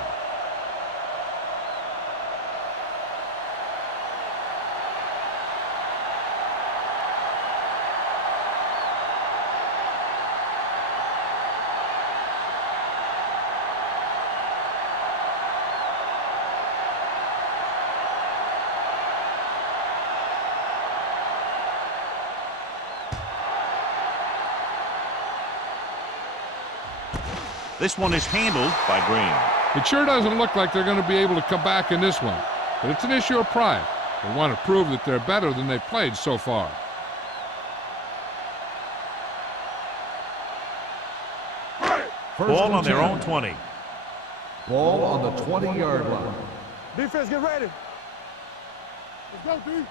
This one is handled by Green. It sure doesn't look like they're going to be able to come back in this one, but it's an issue of pride. They want to prove that they're better than they've played so far. Ball on their own 20. Ball on the 20-yard line. Defense, get ready. Let's go, D.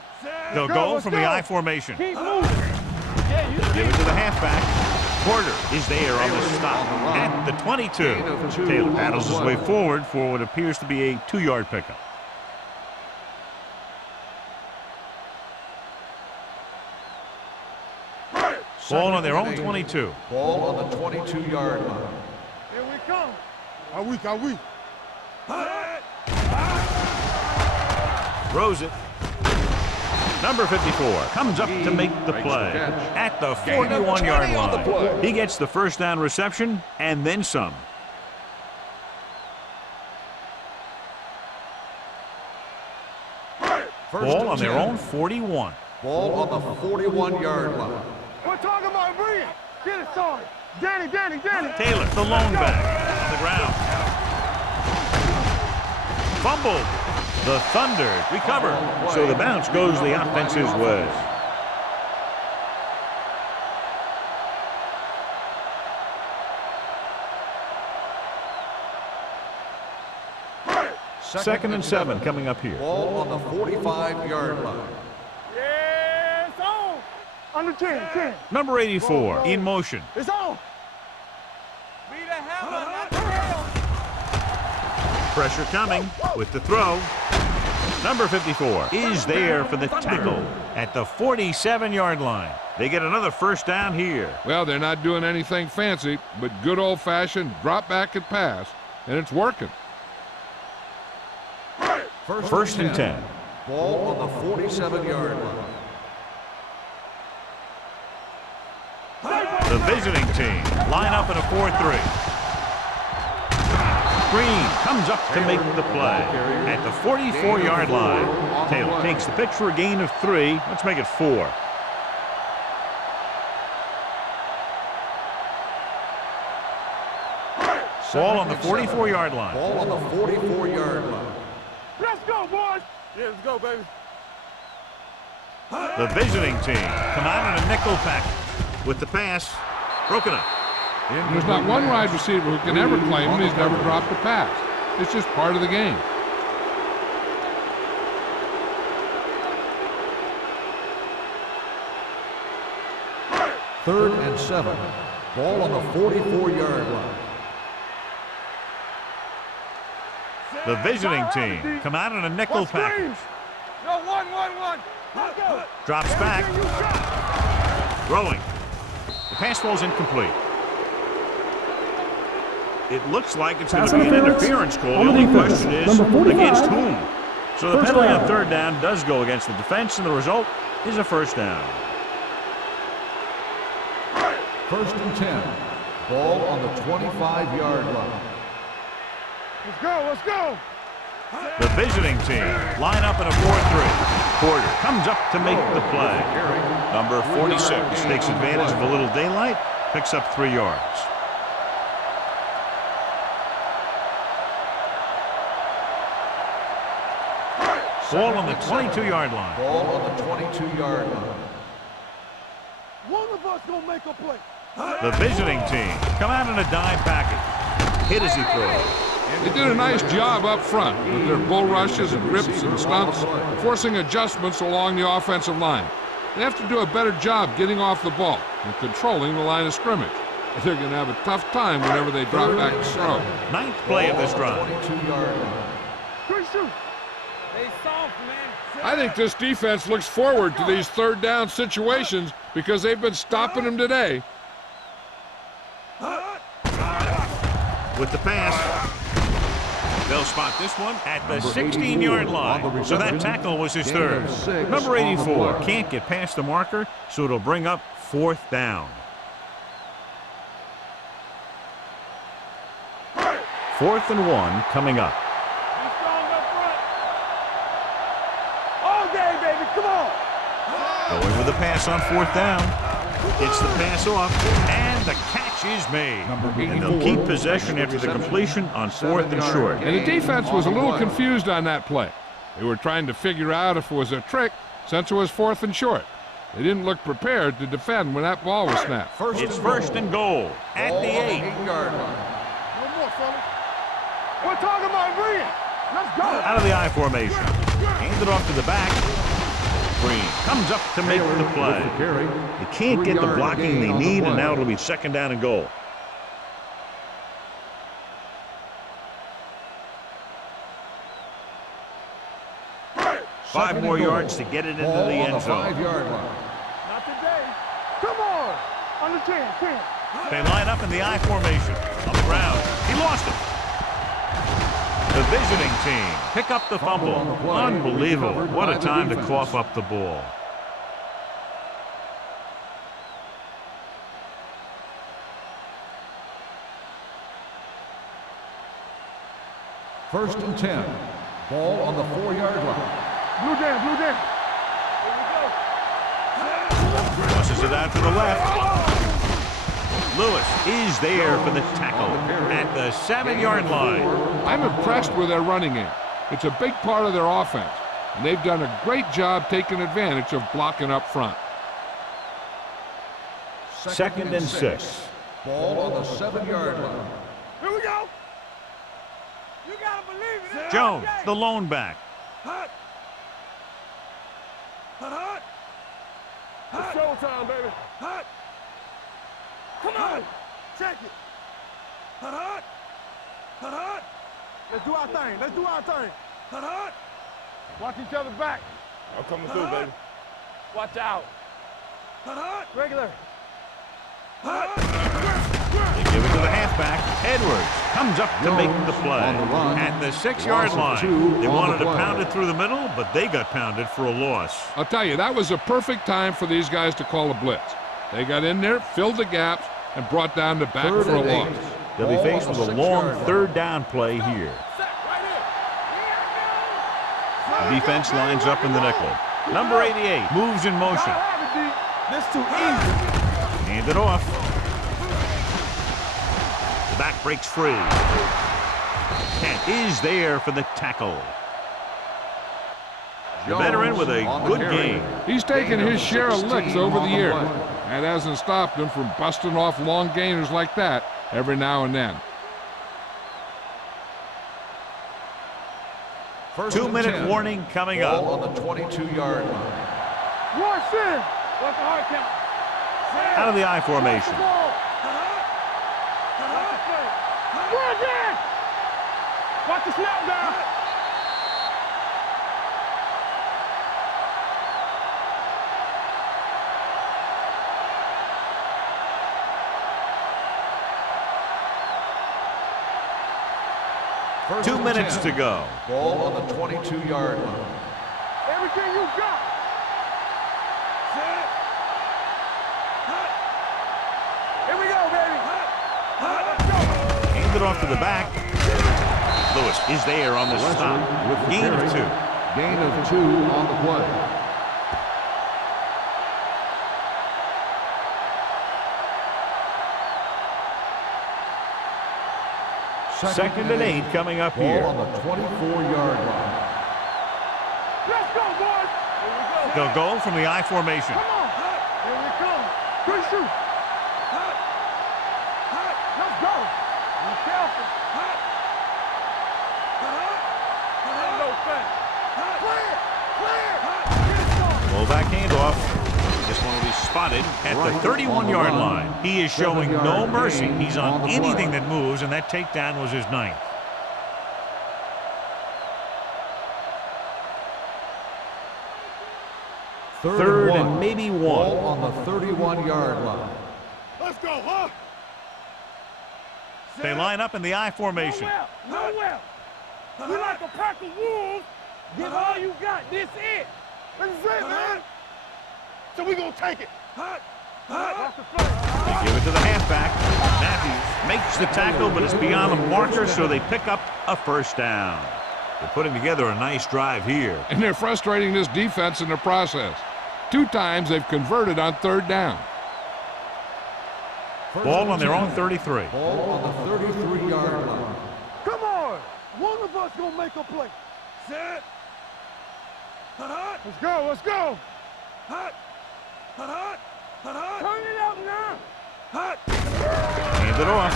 They'll go from the I formation. Keep moving. Yeah, you Give it to the halfback. Porter is there on the stop at the 22. Taylor battles his way forward for what appears to be a 2-yard pickup. Ball on their own 22. Ball on the 22-yard line. Here we come. Are we? Throws it. Number 54 comes up to make the play at the 41-yard line. He gets the first down reception and then some. Ball on their own 41. Ball on the 41-yard line. We're talking about bringing. Get it started. Danny. Taylor, the lone back, on the ground. Fumbled. The Thunder recover. So the bounce goes the offense's way. Second and 7 coming up here. Ball on the 45-yard line. Yeah, it's on. Under 10. Number 84 in motion. It's on. Be the hammer, not the nail. Pressure coming with the throw. Number 54 is there for the tackle at the 47-yard line. They get another first down here. Well, they're not doing anything fancy, but good old-fashioned drop back and pass, and it's working. First and 10. Ball on the 47-yard line. The visiting team line up in a 4-3. Green comes up to make the play at the 44-yard line. Taylor takes the pitch for a gain of 3. Let's make it 4. Ball on the 44-yard line. Ball on the 44-yard line. Let's go, boys. Yeah, let's go, baby. The visiting team come out in a nickel package with the pass broken up. There's not one wide receiver who can ever claim he's never dropped a pass. It's just part of the game. Third and 7. Ball on the 44-yard line. The visiting team come out in a nickel package. No, one. Let's go. Drops back. Throwing. The pass falls incomplete. It looks like it's going to be an interference call. The only question is against whom. So the penalty on third down does go against the defense, and the result is a first down. First and 10. Ball on the 25-yard line. Let's go. The visiting team line up in a 4-3. Porter comes up to make the play. Number 46 takes advantage of a little daylight, picks up 3 yards. Ball on the 22-yard line. Ball on the 22-yard line. One of us gonna make a play. The visiting team come out in a dime package. Hit as he throws. They did a nice job up front with their bull rushes and rips and stunts, forcing adjustments along the offensive line. They have to do a better job getting off the ball and controlling the line of scrimmage. They're going to have a tough time whenever they drop back to throw. 9th play of this drive. 22-yard line. Good shoot. They soft, man. I think this defense looks forward to these third down situations because they've been stopping them today. With the pass. They'll spot this one at the 16-yard line. So that tackle was his third. Number 84 can't get past the marker, so it'll bring up 4th down. 4th and 1 coming up. Be strong up front. All day, baby. Come on. Going with the pass on 4th down. Gets the pass off, and the catch is made. And they'll keep possession after the completion on 4th and short. And the defense was a little confused on that play. They were trying to figure out if it was a trick since it was 4th and short. They didn't look prepared to defend when that ball was snapped. It's first and goal at the 8-yard line. No more, fellas. We're talking about bringing. Let's go. Out of the I formation. Handed off to the back. screen. Comes up to make the play. They can't get the blocking they need, and now it'll be second down and goal. Five more yards to get it into the end zone. 5-yard line. Not today. Come on. Under 10. They line up in the I formation. On the ground. He lost it. The visiting team pick up the fumble. Unbelievable. What a time to cough up the ball. First and 10. Ball on the 4-yard line. Blue down. Here we go. Crosses it out to the left. Lewis is there for the tackle at the 7-yard line. I'm impressed with their running game. It's a big part of their offense, and they've done a great job taking advantage of blocking up front. Second and 6. Ball on the 7-yard line. Here we go. You gotta believe it. Jones, the lone back. Hut. It's showtime, baby. Hut. Come on. Check it. Hut. Let's do our thing. Hut. Watch each other back. I'm coming through, baby. Watch out. Regular. They give it to the halfback. Edwards comes up to make the play. At the 6-yard line. They wanted to pound it through the middle, but they got pounded for a loss. I'll tell you, that was a perfect time for these guys to call a blitz. They got in there, filled the gaps, and brought down the back for a loss. They'll be faced with a long third down play here. The defense lines up in the nickel. Number 88 moves in motion. This too easy. Hand it off. The back breaks free. And is there for the tackle. The veteran with a good game. He's taken his share of licks over the years. That hasn't stopped him from busting off long gainers like that every now and then. 2-minute warning coming up. Ball on the 22-yard line. Watch in. What's the hard count? Out of the I formation. Watch the snap down. First 2 and minutes 10. to go. Ball on the 22-yard line. Everything you got. Here we go, baby. Let's go. Hand it off to the back. Lewis is there on the stop. Gain of 2. Gain of 2 on the play. Second and 8 coming up Ball here. on the 24-yard line. Let's go, boys. Here we go. They'll go from the I formation. Come on. Here we come. Good shoot. Let's go. Be careful. Ain't no fence. Clear. Full back handoff. This one will be spotted at the 31-yard line. He is showing no mercy. He's on anything that moves, and that takedown was his 9th. Third and maybe 1. Ball on the 31-yard line. Let's go, huh? They line up in the I formation. Nowhere. We like a pack of wolves. Give all you got. This it. This is it, man. So we gonna take it. Watch the play. They give it to the halfback. Matthews makes the tackle, but it's beyond the marker, so they pick up a first down. They're putting together a nice drive here. And they're frustrating this defense in the process. 2 times they've converted on third down. Ball on their own 33. Ball on the 33-yard line. Come on. One of us gonna make a play. Set. Let's go. Let's go. Turn it up now. Hand it off.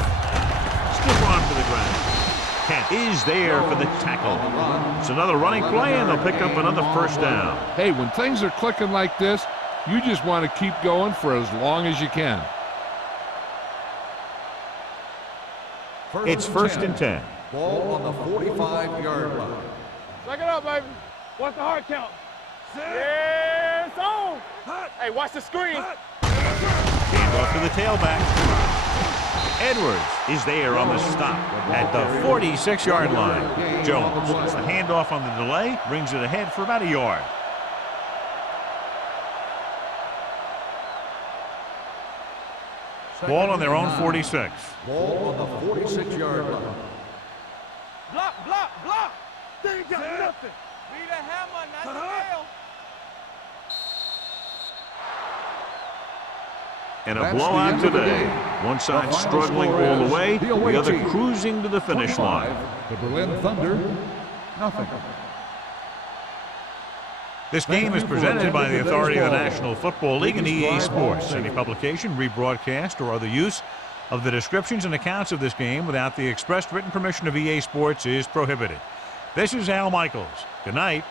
Stiff arm to the ground. Kent is there for the tackle. It's another running play, and they'll pick up another first down. Hey, when things are clicking like this, you just want to keep going for as long as you can. It's first and 10. Ball on the 45-yard line. Check it out, baby. What's the hard count? Yeah, it's on. Hey, watch the screen. Hand off to the tailback. Edwards is there on the stop at the 46-yard line. Jones gets the handoff on the delay, brings it ahead for about a yard. Ball on their own 46. Ball on the 46-yard line. Block, block, block. They ain't got nothing. Be the hammer, not the nail. And a That's blowout the end of the today. game. One side The final struggling score all is the way, the away the other team, cruising to the finish 25, line. the Berlin Thunder, nothing. This game is presented by the authority of the National Football League and EA Sports. Any publication, rebroadcast, or other use of the descriptions and accounts of this game without the expressed written permission of EA Sports is prohibited. This is Al Michaels. Good night.